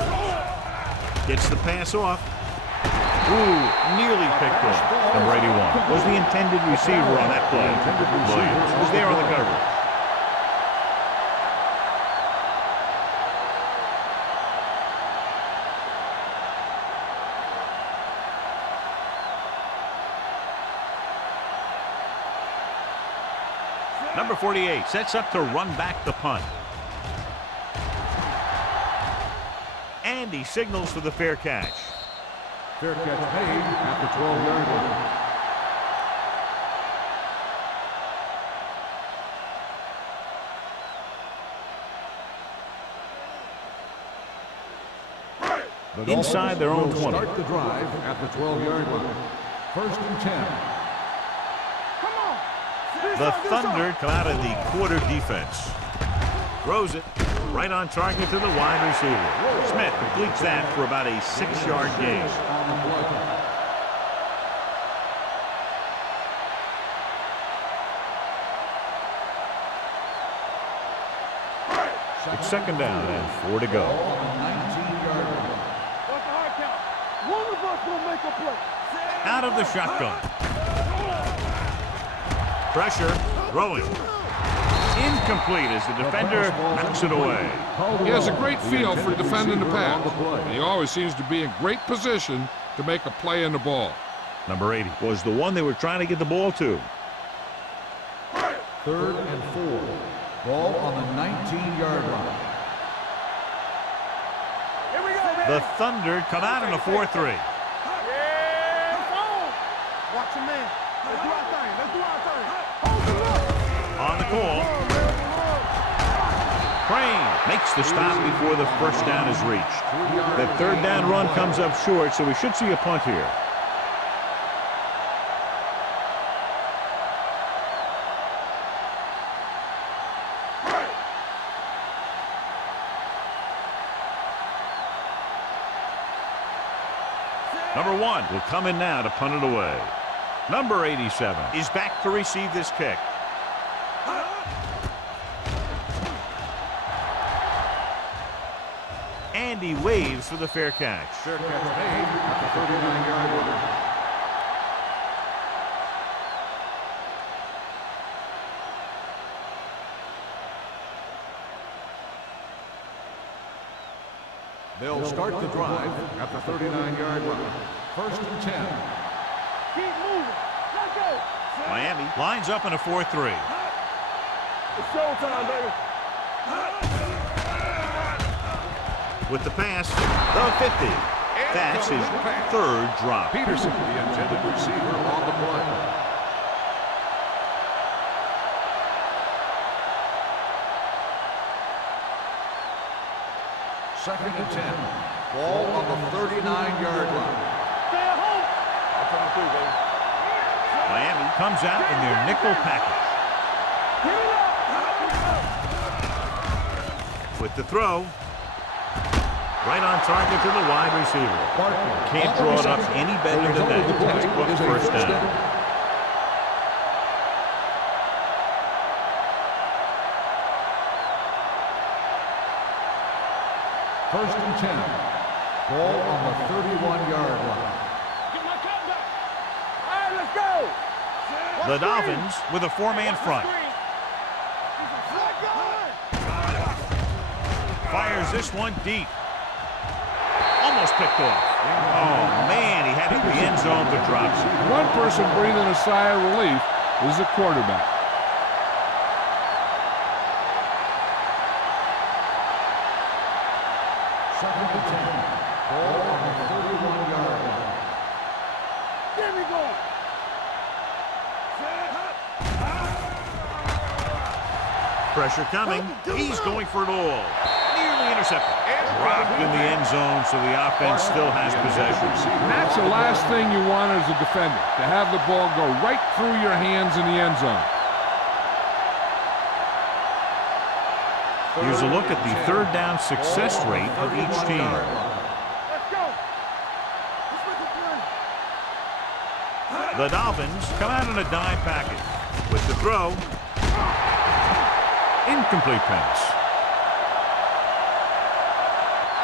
Gets the pass off. Ooh, nearly picked off. Number 81 was the intended receiver on that play. Williams was there on the coverage. Number 48 sets up to run back the punt. And he signals for the fair catch. Fair catch made at the 12-yard line. Inside their own 20. Start the drive at the 12-yard line. 1st and 10. The Thunder come out of the quarter defense. Throws it right on target to the wide receiver. Smith completes that for about a 6-yard gain. It's 2nd down and 4 to go. What's the hard count? One of us will make a play. Out of the shotgun. Pressure, throwing. Incomplete as the defender knocks it away. He has a great feel for defending the pass. And he always seems to be in great position to make a play in the ball. Number 80 was the one they were trying to get the ball to. 3rd and 4. Ball on the 19-yard line. Here we go, man. The Thunder come out in a 4-3. Yeah. Watch your man. Let's do our thing. Let's do our thing. Hold him up. On the call. Crane makes the stop before the 1st down is reached. The 3rd down run comes up short, so we should see a punt here. Number 1 will come in now to punt it away. Number 87 is back to receive this kick. And he waves for the fair catch. Fair catch made at the 39-yard line. They'll start the drive at the 39-yard line. 1st and 10. Keep moving. Let's go. Miami lines up in a 4-3. It's showtime, baby. With the pass, the 50. That's his 3rd drop. Peterson, the intended receiver, on the play. Second and 10. Ball on the 39-yard line. Stay at home. I'll come through, baby. Miami comes out in their nickel package. With the throw. Right on target to the wide receiver. Can't draw it up any better than that. Textbook 1st down. First and 10. Ball on the 31-yard line. Get my cat back. All right, let's go. The Dolphins with a four-man front. Fires this one deep. Almost picked off. Oh, man, he had it in the end zone but drops it. One person breathing a sigh of relief is the quarterback. Second and 10. Ball on the 31-yard line. There we go. Pressure coming. He's going for it all. Nearly intercepted. Dropped in the end zone, so the offense still has possession. And that's the last thing you want as a defender, to have the ball go right through your hands in the end zone. Here's a look at the third down success rate of each team. Let's go. The Dolphins come out in a dime package. With the throw. Incomplete pass.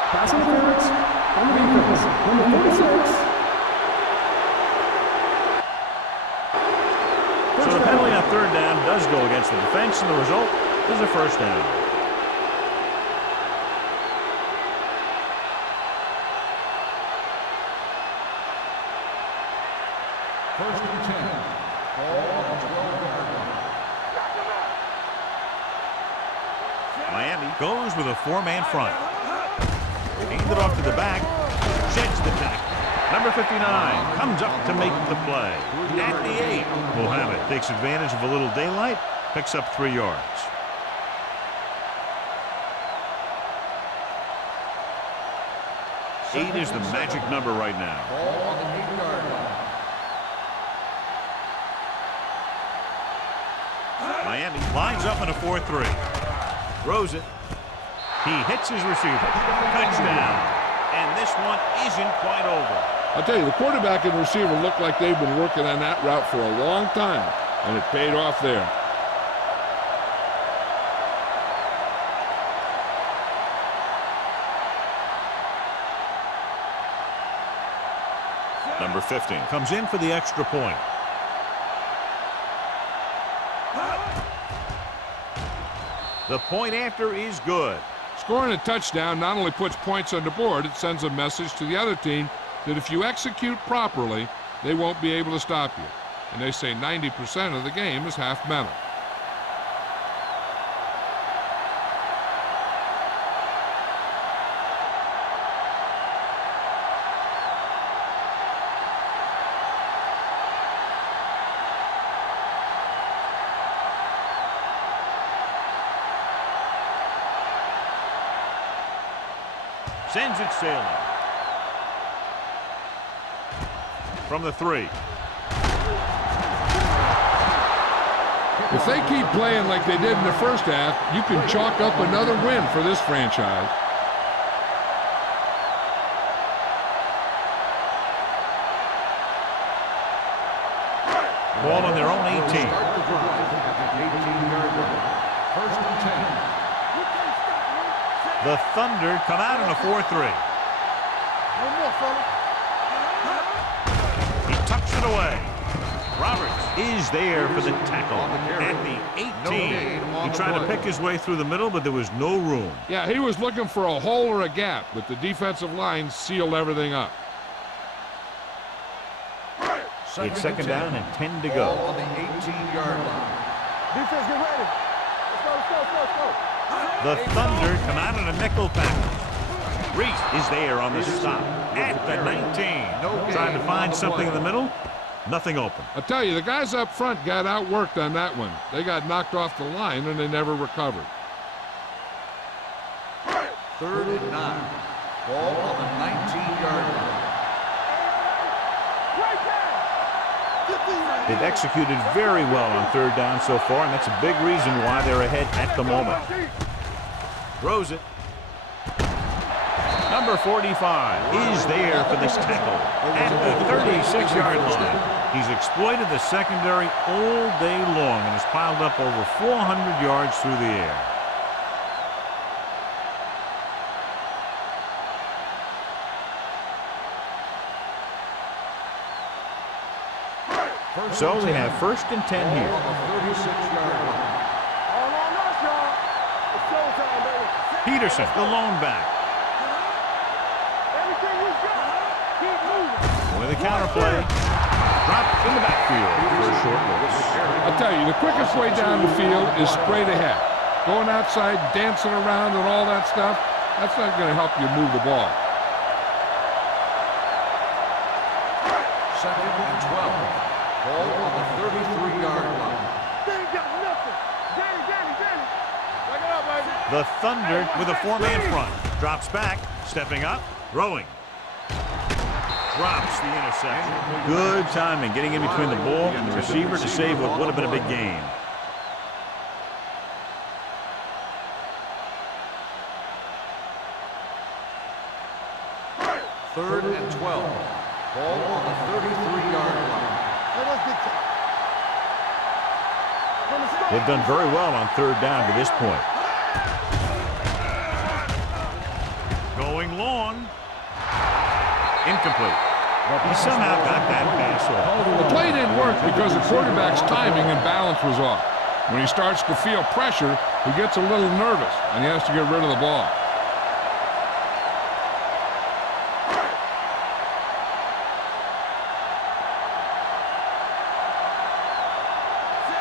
Pass interference on the defense. Number 46. So the penalty on third down does go against the defense, and the result is a first down. First and 10. Ball on the 12-yard line. Miami goes with a four-man front. Hands it off to the back. Sheds the tackle. Number 59 comes up to make the play. At the 8, Mohammed takes advantage of a little daylight, picks up 3 yards. Eight is the magic number right now. Ball on the 8-yard line. Miami lines up in a 4-3. Throws it. He hits his receiver. Touchdown. And this one isn't quite over. I'll tell you, the quarterback and receiver look like they've been working on that route for a long time, and it paid off there. Number 15 comes in for the extra point. The point after is good. Scoring a touchdown not only puts points on the board, it sends a message to the other team that if you execute properly, they won't be able to stop you. And they say 90% of the game is half mental. Sends it sailing. From the 3. If they keep playing like they did in the first half, you can chalk up another win for this franchise. Ball on their own 18. Start the drive at the 18-yard line. First and 10. The Thunder come out in a 4-3. One more, fella. He tucks it away. Roberts is there for the tackle at the 18. He tried to pick his way through the middle, but there was no room. Yeah, he was looking for a hole or a gap, but the defensive line sealed everything up. It's second down and 10 to Ball go. on the 18-yard line. Defense, get ready. Let's go. The Thunder come out in a nickel package. Reese is there on the stop at the 19. Trying to find something in the middle. Nothing open. I'll tell you, the guys up front got outworked on that one. They got knocked off the line, and they never recovered. Third and 9. Ball on the 19-yard line. They've executed very well on third down so far, and that's a big reason why they're ahead at the moment. Throws it. Number 45 is there for this tackle at the 36-yard line. He's exploited the secondary all day long and has piled up over 400 yards through the air. So they have 1st and 10 Ball here. on the 36-yard line. All on us, y'all. It's showtime, baby. Peterson, the lone back. Everything we got. Keep moving. With a counter play. Dropped in the backfield for a short loss. I'll tell you, the quickest way down the field is straight ahead. Going outside, dancing around and all that stuff, that's not going to help you move the ball. 2nd and 12. Ball on the 33-yard line. They ain't got nothing. Danny. Back it up, baby. The Thunder with a 4-man front. Drops back, stepping up, throwing. Drops the interception. Good timing, getting in between the ball and the receiver to save what would have been a big gain. Third and 12. Ball on the 33-yard line. Hey, let's get to from the start. They've done very well on 3rd down to this point. Going long. Incomplete. He somehow got that pass off. The play didn't work because the quarterback's timing and balance was off. When he starts to feel pressure, he gets a little nervous, and he has to get rid of the ball.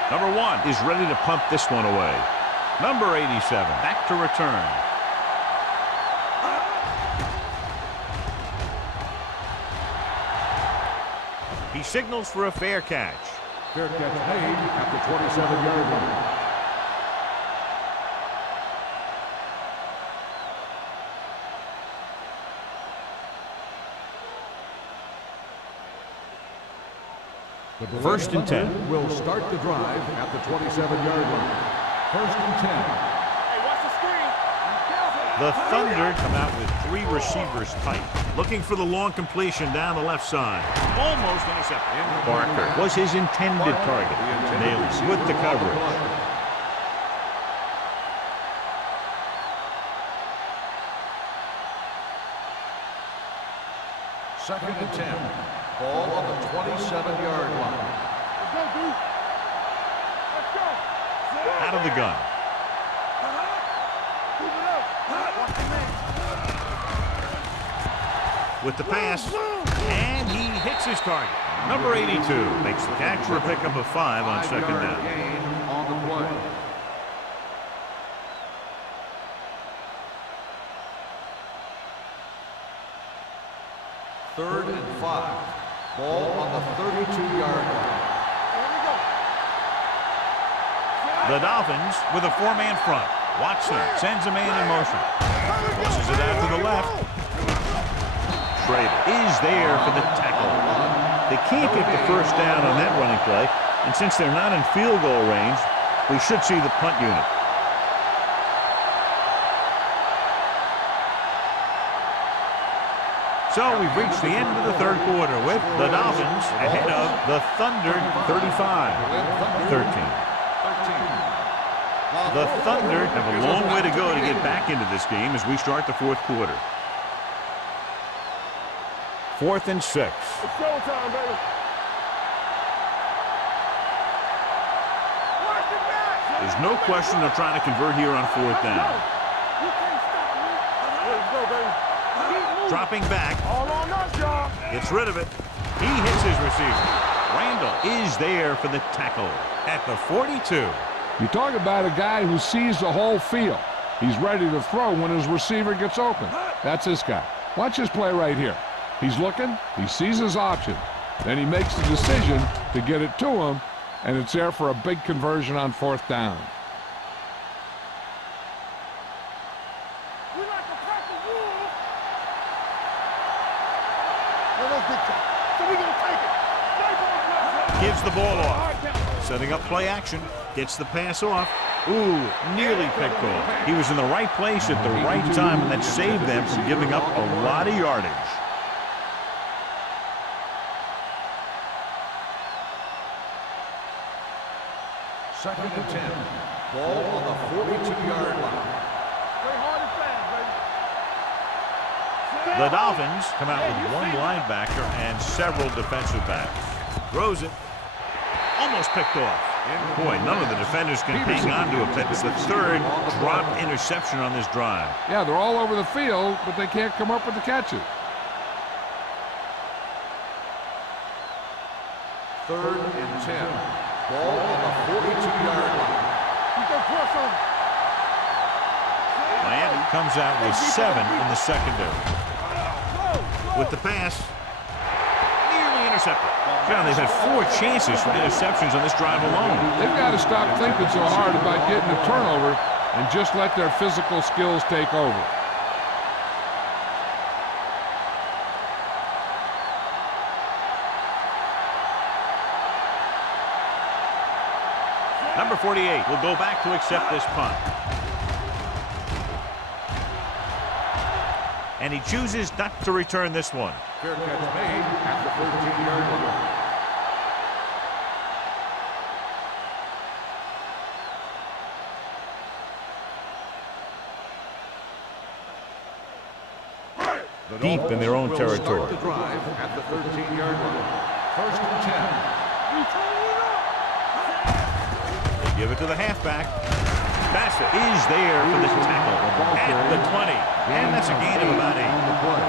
Number 1 is ready to punt this one away. Number 87 back to return. He signals for a fair catch. Fair catch made at the 27-yard line. The 1st and 10. will start the drive at the 27-yard line. 1st and 10. Hey, watch the screen. The Thunder come out with 3 receivers tight, looking for the long completion down the left side. Almost intercepted. Barker was his intended target. Nails with the coverage. Second and 10. Ball on the 27-yard line. Let's go, dude. Let's go. Out of the gun. Keep it up. Watch the man. With the pass, and he hits his target. Number 82 makes the catch for a pickup of 5 on 2nd down. Gain on the play. Third and 5. Ball on the 32-yard line. Here we go. The Dolphins with a 4-man front. Watson sends a man in motion. Tosses it out to the left. Schrader is there for the tackle. They can't get the 1st down on that running play, and since they're not in field goal range, we should see the punt unit. So we've reached the end of the 3rd quarter with the Dolphins ahead of the Thunder 35-13. The Thunder have a long way to go to get back into this game as we start the 4th quarter. 4th and 6. It's showtime, baby. Watch the back. There's no question they're trying to convert here on 4th down. You can't stop me. Let's go, baby. Keep moving. Dropping back, All on us, y'all. gets rid of it. He hits his receiver. Randall is there for the tackle at the 42. You talk about a guy who sees the whole field. He's ready to throw when his receiver gets open. That's this guy. Watch this play right here. He's looking, he sees his option. Then he makes the decision to get it to him, and it's there for a big conversion on 4th down. We like to pack the wolves. Well, let's get to it. So we gonna take it. Stay on. Gives the ball off. Setting up play action. Gets the pass off. Ooh, nearly picked off. He was in the right place at the right time, and that saved them from giving up a lot of yardage. Second and 10. Ball on the 42-yard line. Play hard and fast, baby. The Dolphins come out with 1 linebacker and several defensive backs. Throws it. almost picked off. Boy, none of the defenders can hang on to it. That's the third dropped interception on this drive. Yeah, they're all over the field, but they can't come up with the catches. 3rd and 10. Ball on the 42-yard line. Keep that press on. Miami comes out with 7 in the secondary. With the pass, nearly intercepted. John, they've had 4 chances for interceptions on this drive alone. They've got to stop thinking so hard about getting a turnover and just let their physical skills take over. Number 48 will go back to accept this punt. And he chooses not to return this one. Fair catch made at the 13-yard line. Deep in their own Will territory. start the drive at the 13-yard line. 1st and 10. They give it to the halfback. Bassett is there for the tackle at the 20. And that's a gain of about 8. On the play.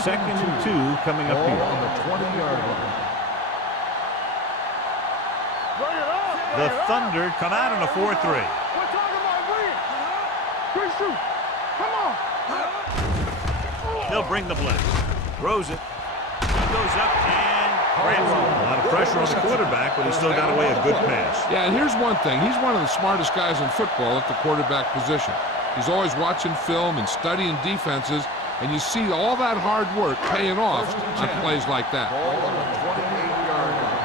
Second and 2 coming up Ball here. on the 20-yard line. Bring it up. The Thunder come out on a 4-3. We're talking about bring it. Good shoot. Come on. They'll bring the blitz. Throws it. Goes up and grabs it. A lot of pressure on the quarterback, but he still got away a good pass. Yeah, and here's one thing. He's one of the smartest guys in football at the quarterback position. He's always watching film and studying defenses, and you see all that hard work paying off on plays like that. Ball on the 28-yard line.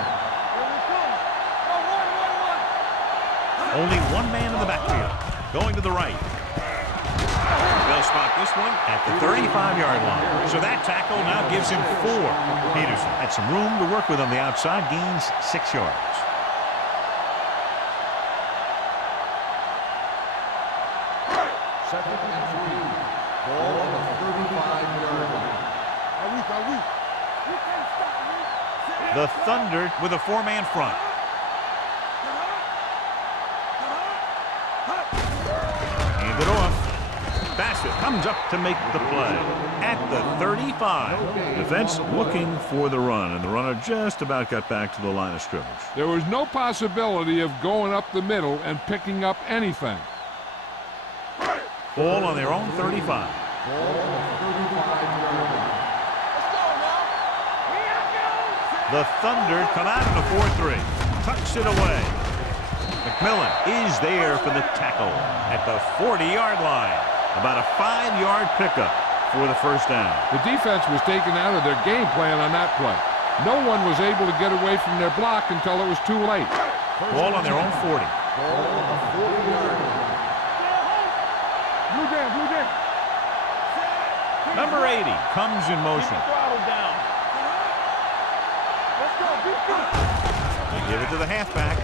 Here we come. Go, 1, 1, 1. Only one man in the backfield. Going to the right. They'll spot this one at the 35-yard line. So that tackle now gives him 4. Peterson had some room to work with on the outside, gains 6 yards. Second and 3. Ball on the 35-yard line. You can't stop me. The Thunder with a 4-man front. Hand it off. Bassett comes up to make the play at the 35. Defense looking for the run, and the runner just about got back to the line of scrimmage. There was no possibility of going up the middle and picking up anything. Ball on their own 35. Ball on the 35-yard line. The Thunder come out in a 4-3. Tucks it away. McMillan is there for the tackle at the 40-yard line. About a 5-yard pickup for the first down. The defense was taken out of their game plan on that play. No one was able to get away from their block until it was too late. Ball on their own 40. Ball on the 40-yard line. Blue down, blue down. Number 80 comes in motion. Throttle down. Let's go, beat it. They give it to the halfback.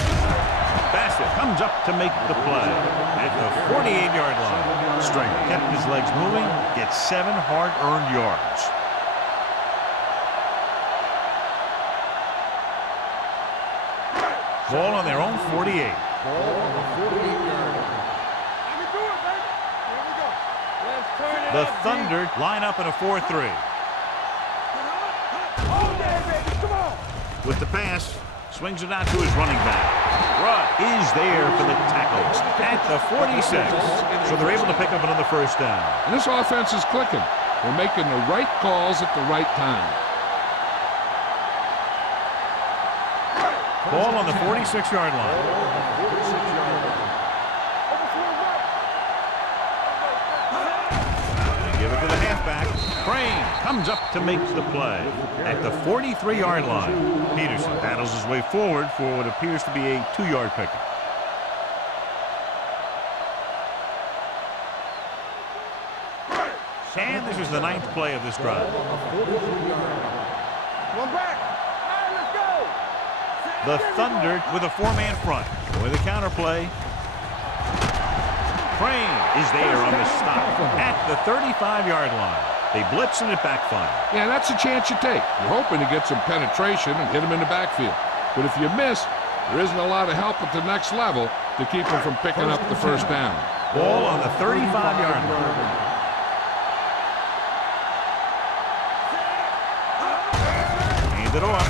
Bassett comes up to make the play at the 48-yard line. Stringer kept his legs moving, gets 7 hard-earned yards. Ball on their own 48. Ball on the 48-yard line. I can do it, baby. Here we go. Let's turn it The up, D. Thunder line up in a 4-3. Oh, yeah, baby. Come on. With the pass, swings it out to his running back. Rudd is there for the tackle at the 46. So they're able to pick up another first down. And this offense is clicking. They're making the right calls at the right time. Ball on the 46-yard line. They give it to the halfback. Crane comes up to make the play at the 43-yard line. Peterson battles his way forward for what appears to be a 2-yard pickup. And this is the 9th play of this drive. One back. All right, let's go. The Thunder with a 4-man front. With a counter play. Crane is there on the stop at the 35-yard line. They blitz and it backfires. Yeah, that's a chance you take. You're hoping to get some penetration and hit him in the backfield. But if you miss, there isn't a lot of help at the next level to keep him from picking up the first down. Ball on the 35-yard line. Hand it off.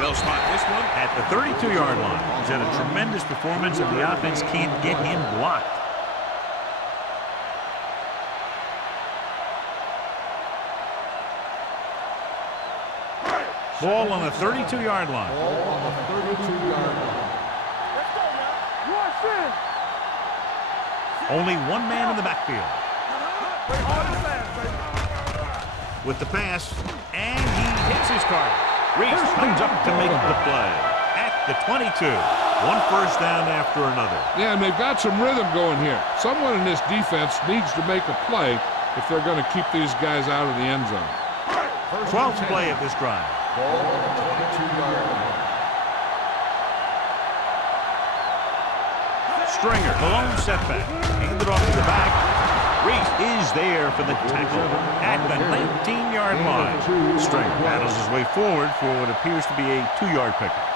They'll spot this one at the 32-yard line. He's had a tremendous performance, and the offense can't get him blocked. Ball on the 32-yard line. Ball on the 32-yard line. Let's go now. Watch this. Only one man in the backfield. Play hard and fast, baby. With the pass, and he hits his target. Reese comes up to make the play at the 22. One first down after another. Yeah, and they've got some rhythm going here. Someone in this defense needs to make a play if they're going to keep these guys out of the end zone. 12th play of this drive. Ball on the 22-yard line. Stringer, the lone setback. Handed off to the back. Reese is there for the tackle at the 19-yard line. Stringer battles his way forward for what appears to be a 2-yard pickup.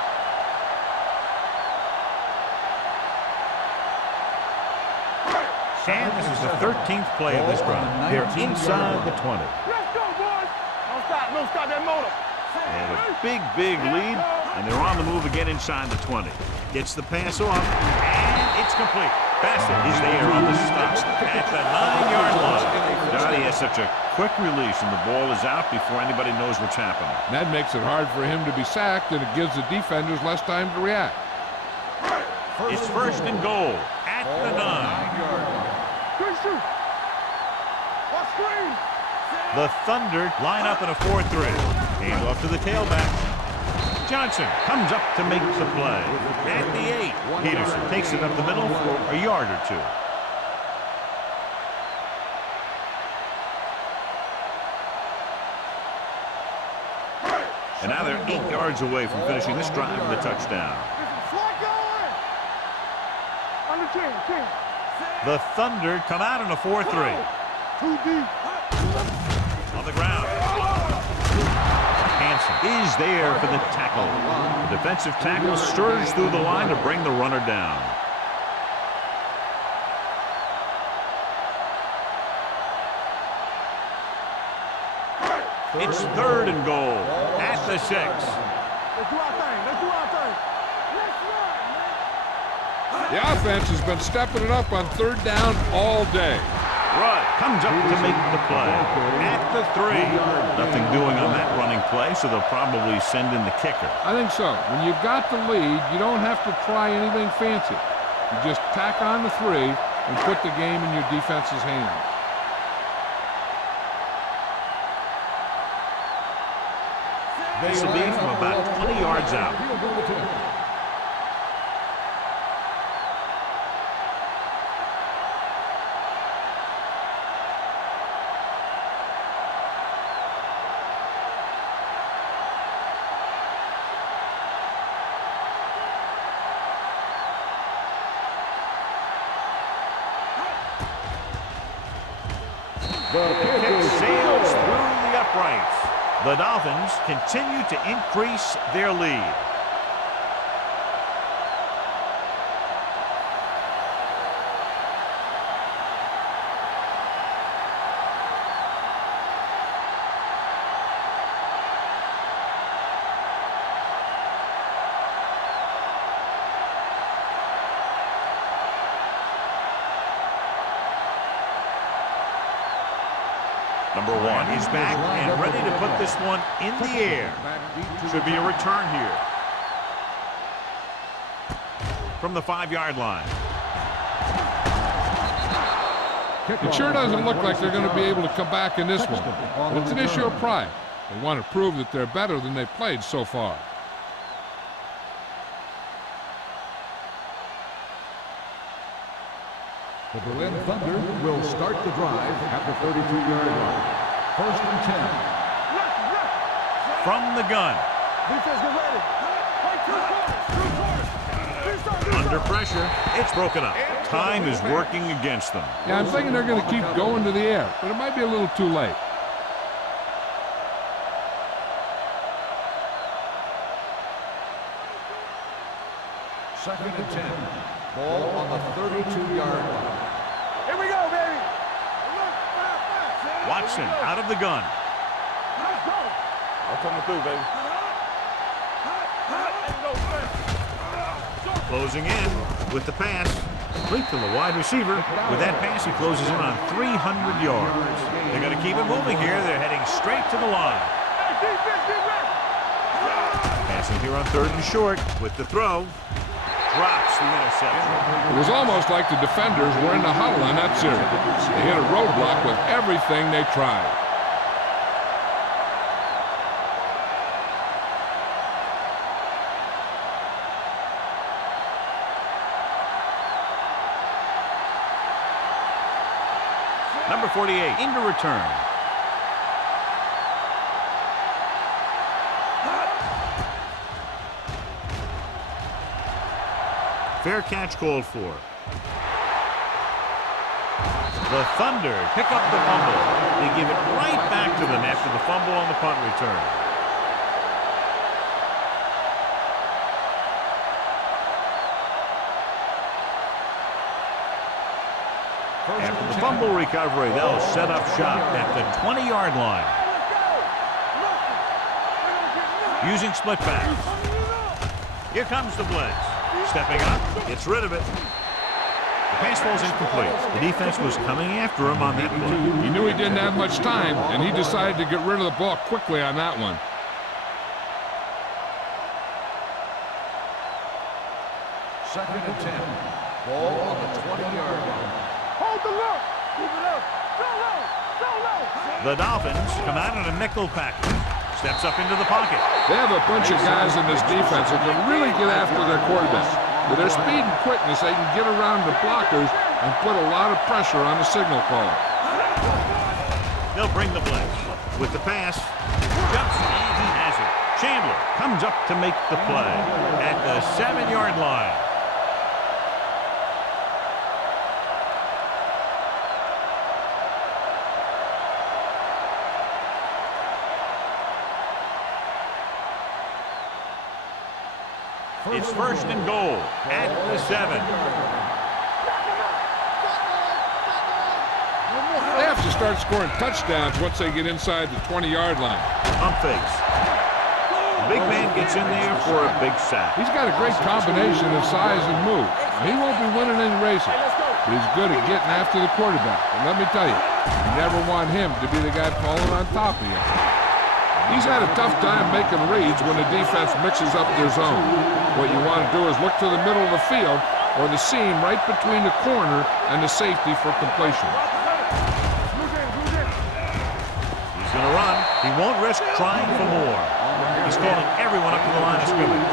And this is the 13th play of this drive. They're inside the 20. Let's go, boys. Don't stop that motor. They have a big lead, and they're on the move again inside the 20. Gets the pass off, and it's complete. Bassett is there on the stop at the 9-yard line. Johnny has such a quick release, and the ball is out before anybody knows what's happening. That makes it hard for him to be sacked, and it gives the defenders less time to react. It's first and goal at the 9. Good shoot. What screen? The Thunder line up in a 4-3. Hand off to the tailback. Johnson comes up to make the play. At the 8, Peterson takes it up the middle for a yard or two. And now they're 8 yards away from finishing this drive with a touchdown. Slot going. Under 10. The Thunder come out in a 4-3. Too deep. On the ground. Hansen is there for the tackle. The defensive tackle stirs through the line to bring the runner down. It's 3rd and goal at the 6. Let's do our thing. Let's run, man. The offense has been stepping it up on 3rd down all day. Rudd comes up to make the play at the 3. Nothing doing on that running play, so they'll probably send in the kicker. I think so. When you've got the lead, you don't have to try anything fancy. You just tack on the 3 and put the game in your defense's hands. This will be from about 20 yards out. The kick sails through the uprights. The Dolphins continue to increase their lead. Number 1 is back and ready to put this one in the air. Should be a return here. From the 5-yard line. It sure doesn't look like they're going to be able to come back in this one. But it's an issue of pride. They want to prove that they're better than they've played so far. The Berlin Thunder will start the drive at the 32-yard line. 1st and 10. From the gun. Defense, get ready. Play 2 quarters. Under pressure, it's broken up. time is working against them. Yeah, I'm thinking they're going to keep going to the air, but it might be a little too late. Second and 10. Ball on the 32-yard line. Here we go, baby. Watson out of the gun. Let's go. I'm coming through, baby. Closing in with the pass. Complete to the wide receiver. With that pass, he closes in on 300 yards. They're going to keep it moving here. They're heading straight to the line. Passing here on 3rd and short with the throw. Drops the interception. It was almost like the defenders were in the huddle on that series. They hit a roadblock with everything they tried. Number 48 into return. Fair catch called for. The Thunder pick up the fumble. They give it right back to them after the fumble on the punt return. After the fumble recovery, they'll set up shop at the 20-yard line. Using split pass. Here comes the blitz. Stepping up, gets rid of it. The pass falls incomplete. The defense was coming after him on that play. He knew he didn't have much time, and he decided to get rid of the ball quickly on that one. Second and 10. Ball on the 20-yard line. Hold the look. Keep it up. Go low. Go low. The Dolphins come out in a nickel package. Steps up into the pocket. They have a bunch of guys in this defense that can really get after their quarterback. With their speed and quickness, they can get around the blockers and put a lot of pressure on the signal caller. They'll bring the blitz. With the pass, jumps and he has it. Chandler comes up to make the play at the 7-yard line. It's 1st and goal at the 7. They have to start scoring touchdowns once they get inside the 20-yard line. Pump fakes. The big man gets in there for a big sack. He's got a great combination of size and move. He won't be winning any races, but he's good at getting after the quarterback. And let me tell you, you never want him to be the guy falling on top of you. He's had a tough time making reads when the defense mixes up their zone. What you want to do is look to the middle of the field or the seam right between the corner and the safety for completion. He's going to run. He won't risk trying for more. He's calling everyone up to the line of scrimmage.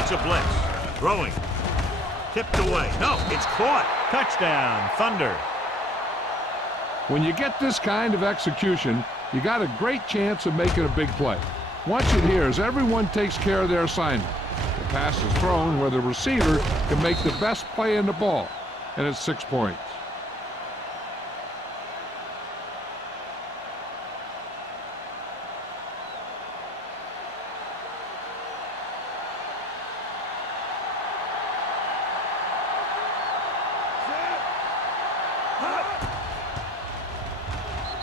It's a blitz. Throwing. Tipped away. No, it's caught. Touchdown, Thunder. When you get this kind of execution, you got a great chance of making a big play. Watch it here as everyone takes care of their assignment. The pass is thrown where the receiver can make the best play in the ball, and it's 6 points.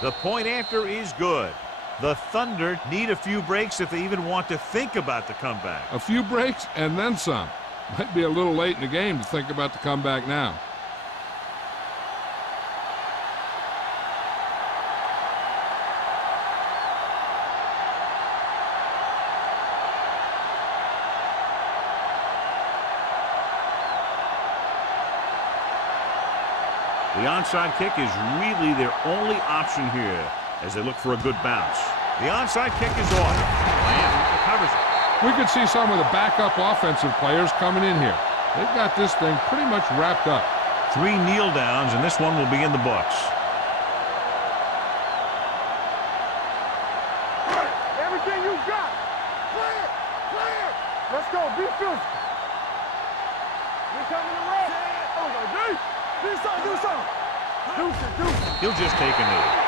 The point after is good. The Thunder need a few breaks if they even want to think about the comeback. A few breaks and then some. Might be a little late in the game to think about the comeback now. The onside kick is really their only option here as they look for a good bounce. The onside kick is off. Miami recovers it. We could see some of the backup offensive players coming in here. They've got this thing pretty much wrapped up. 3 kneel downs, and this one will be in the books. Everything you got. Let's go. Be physical. We coming to run. Oh, my D. Do something. Do something. Do something. He'll just take a knee.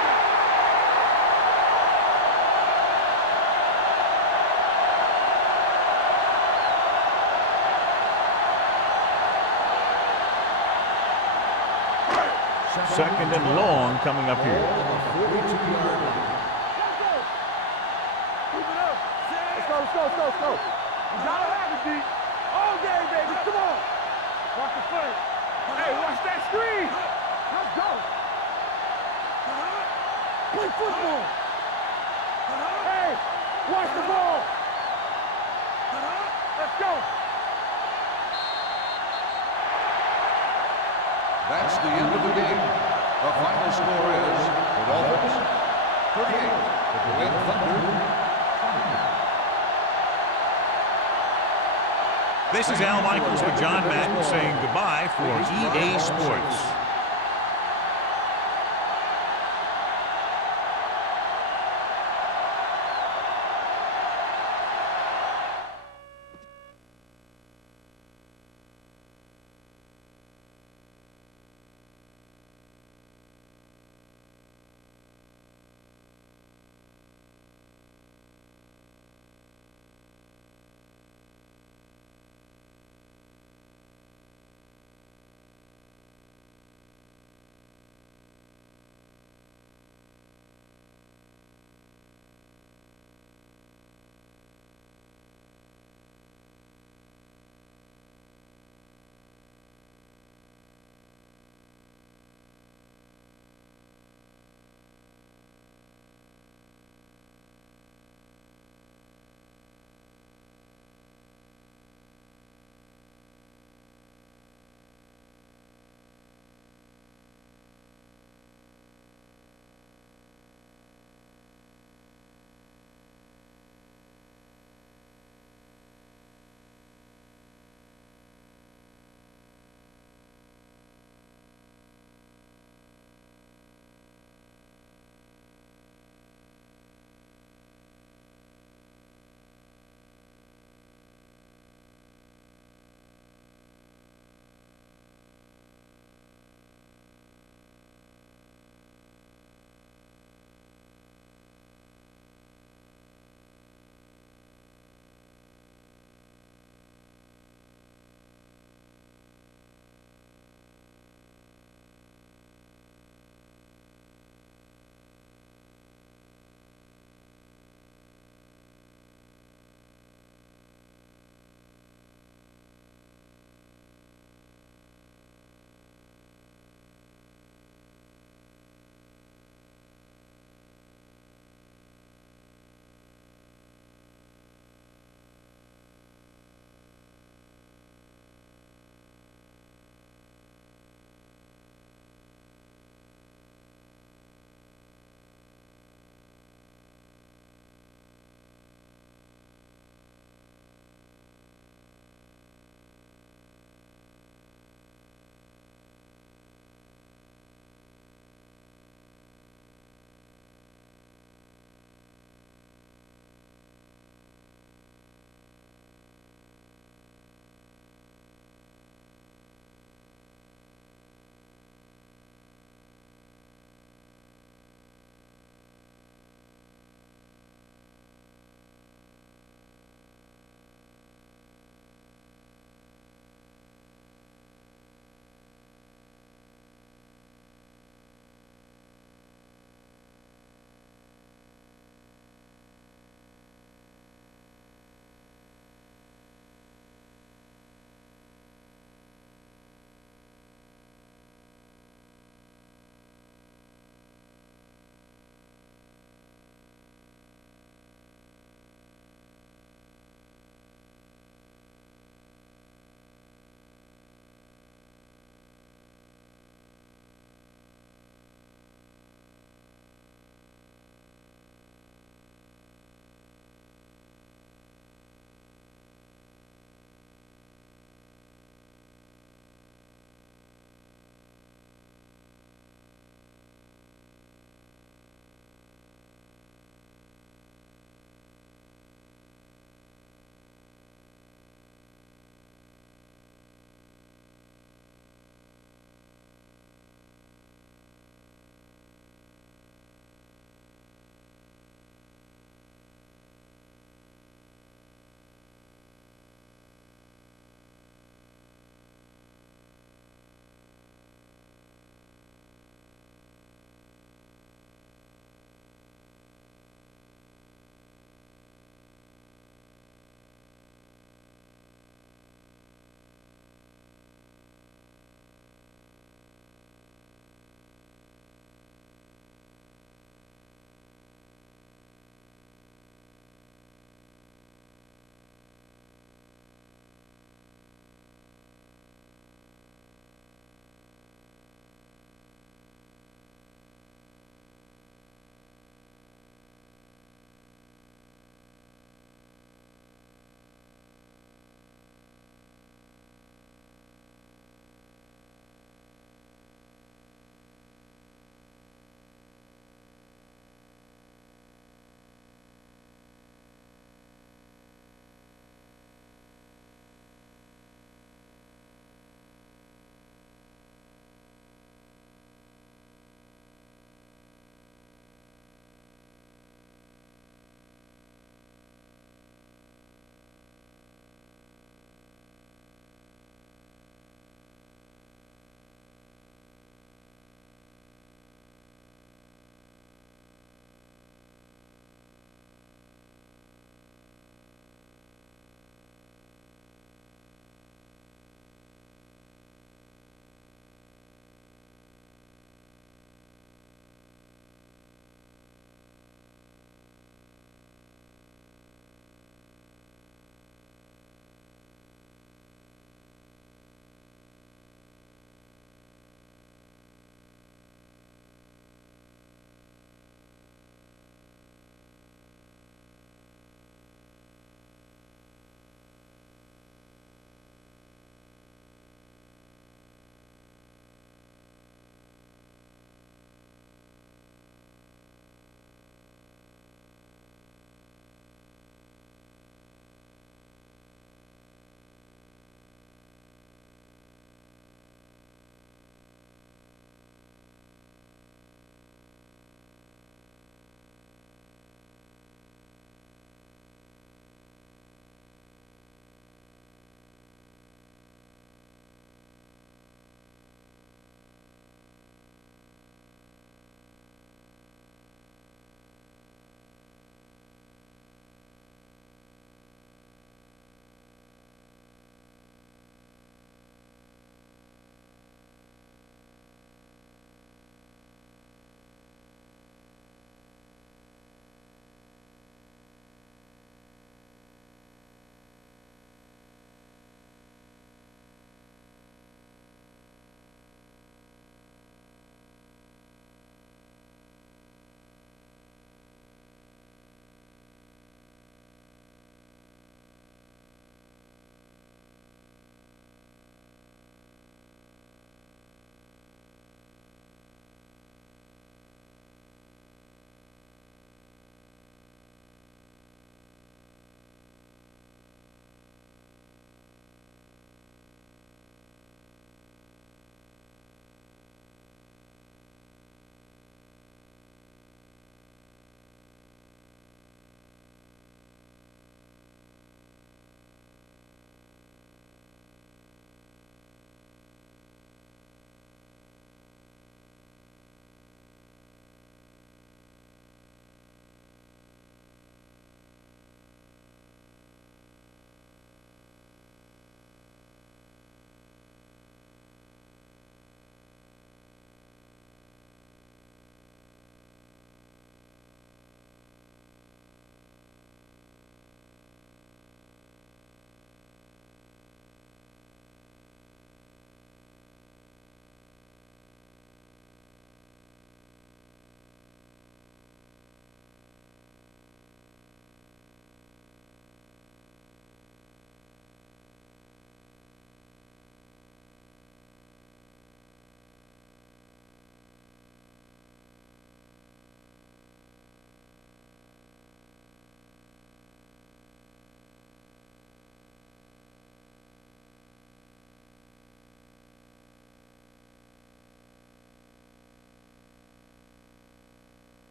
Second and long coming up here. 42-yard line. Let's go. You gotta have it, D. All day, baby. Come on. Watch the play. Hey, watch that screen. Let's go. Play football. Hey, watch the ball. Let's go. That's the end of the game. The final score is the Dolphins 38, the Berlin Thunder 20. This is Al Michaels with John Madden saying goodbye for EA Sports.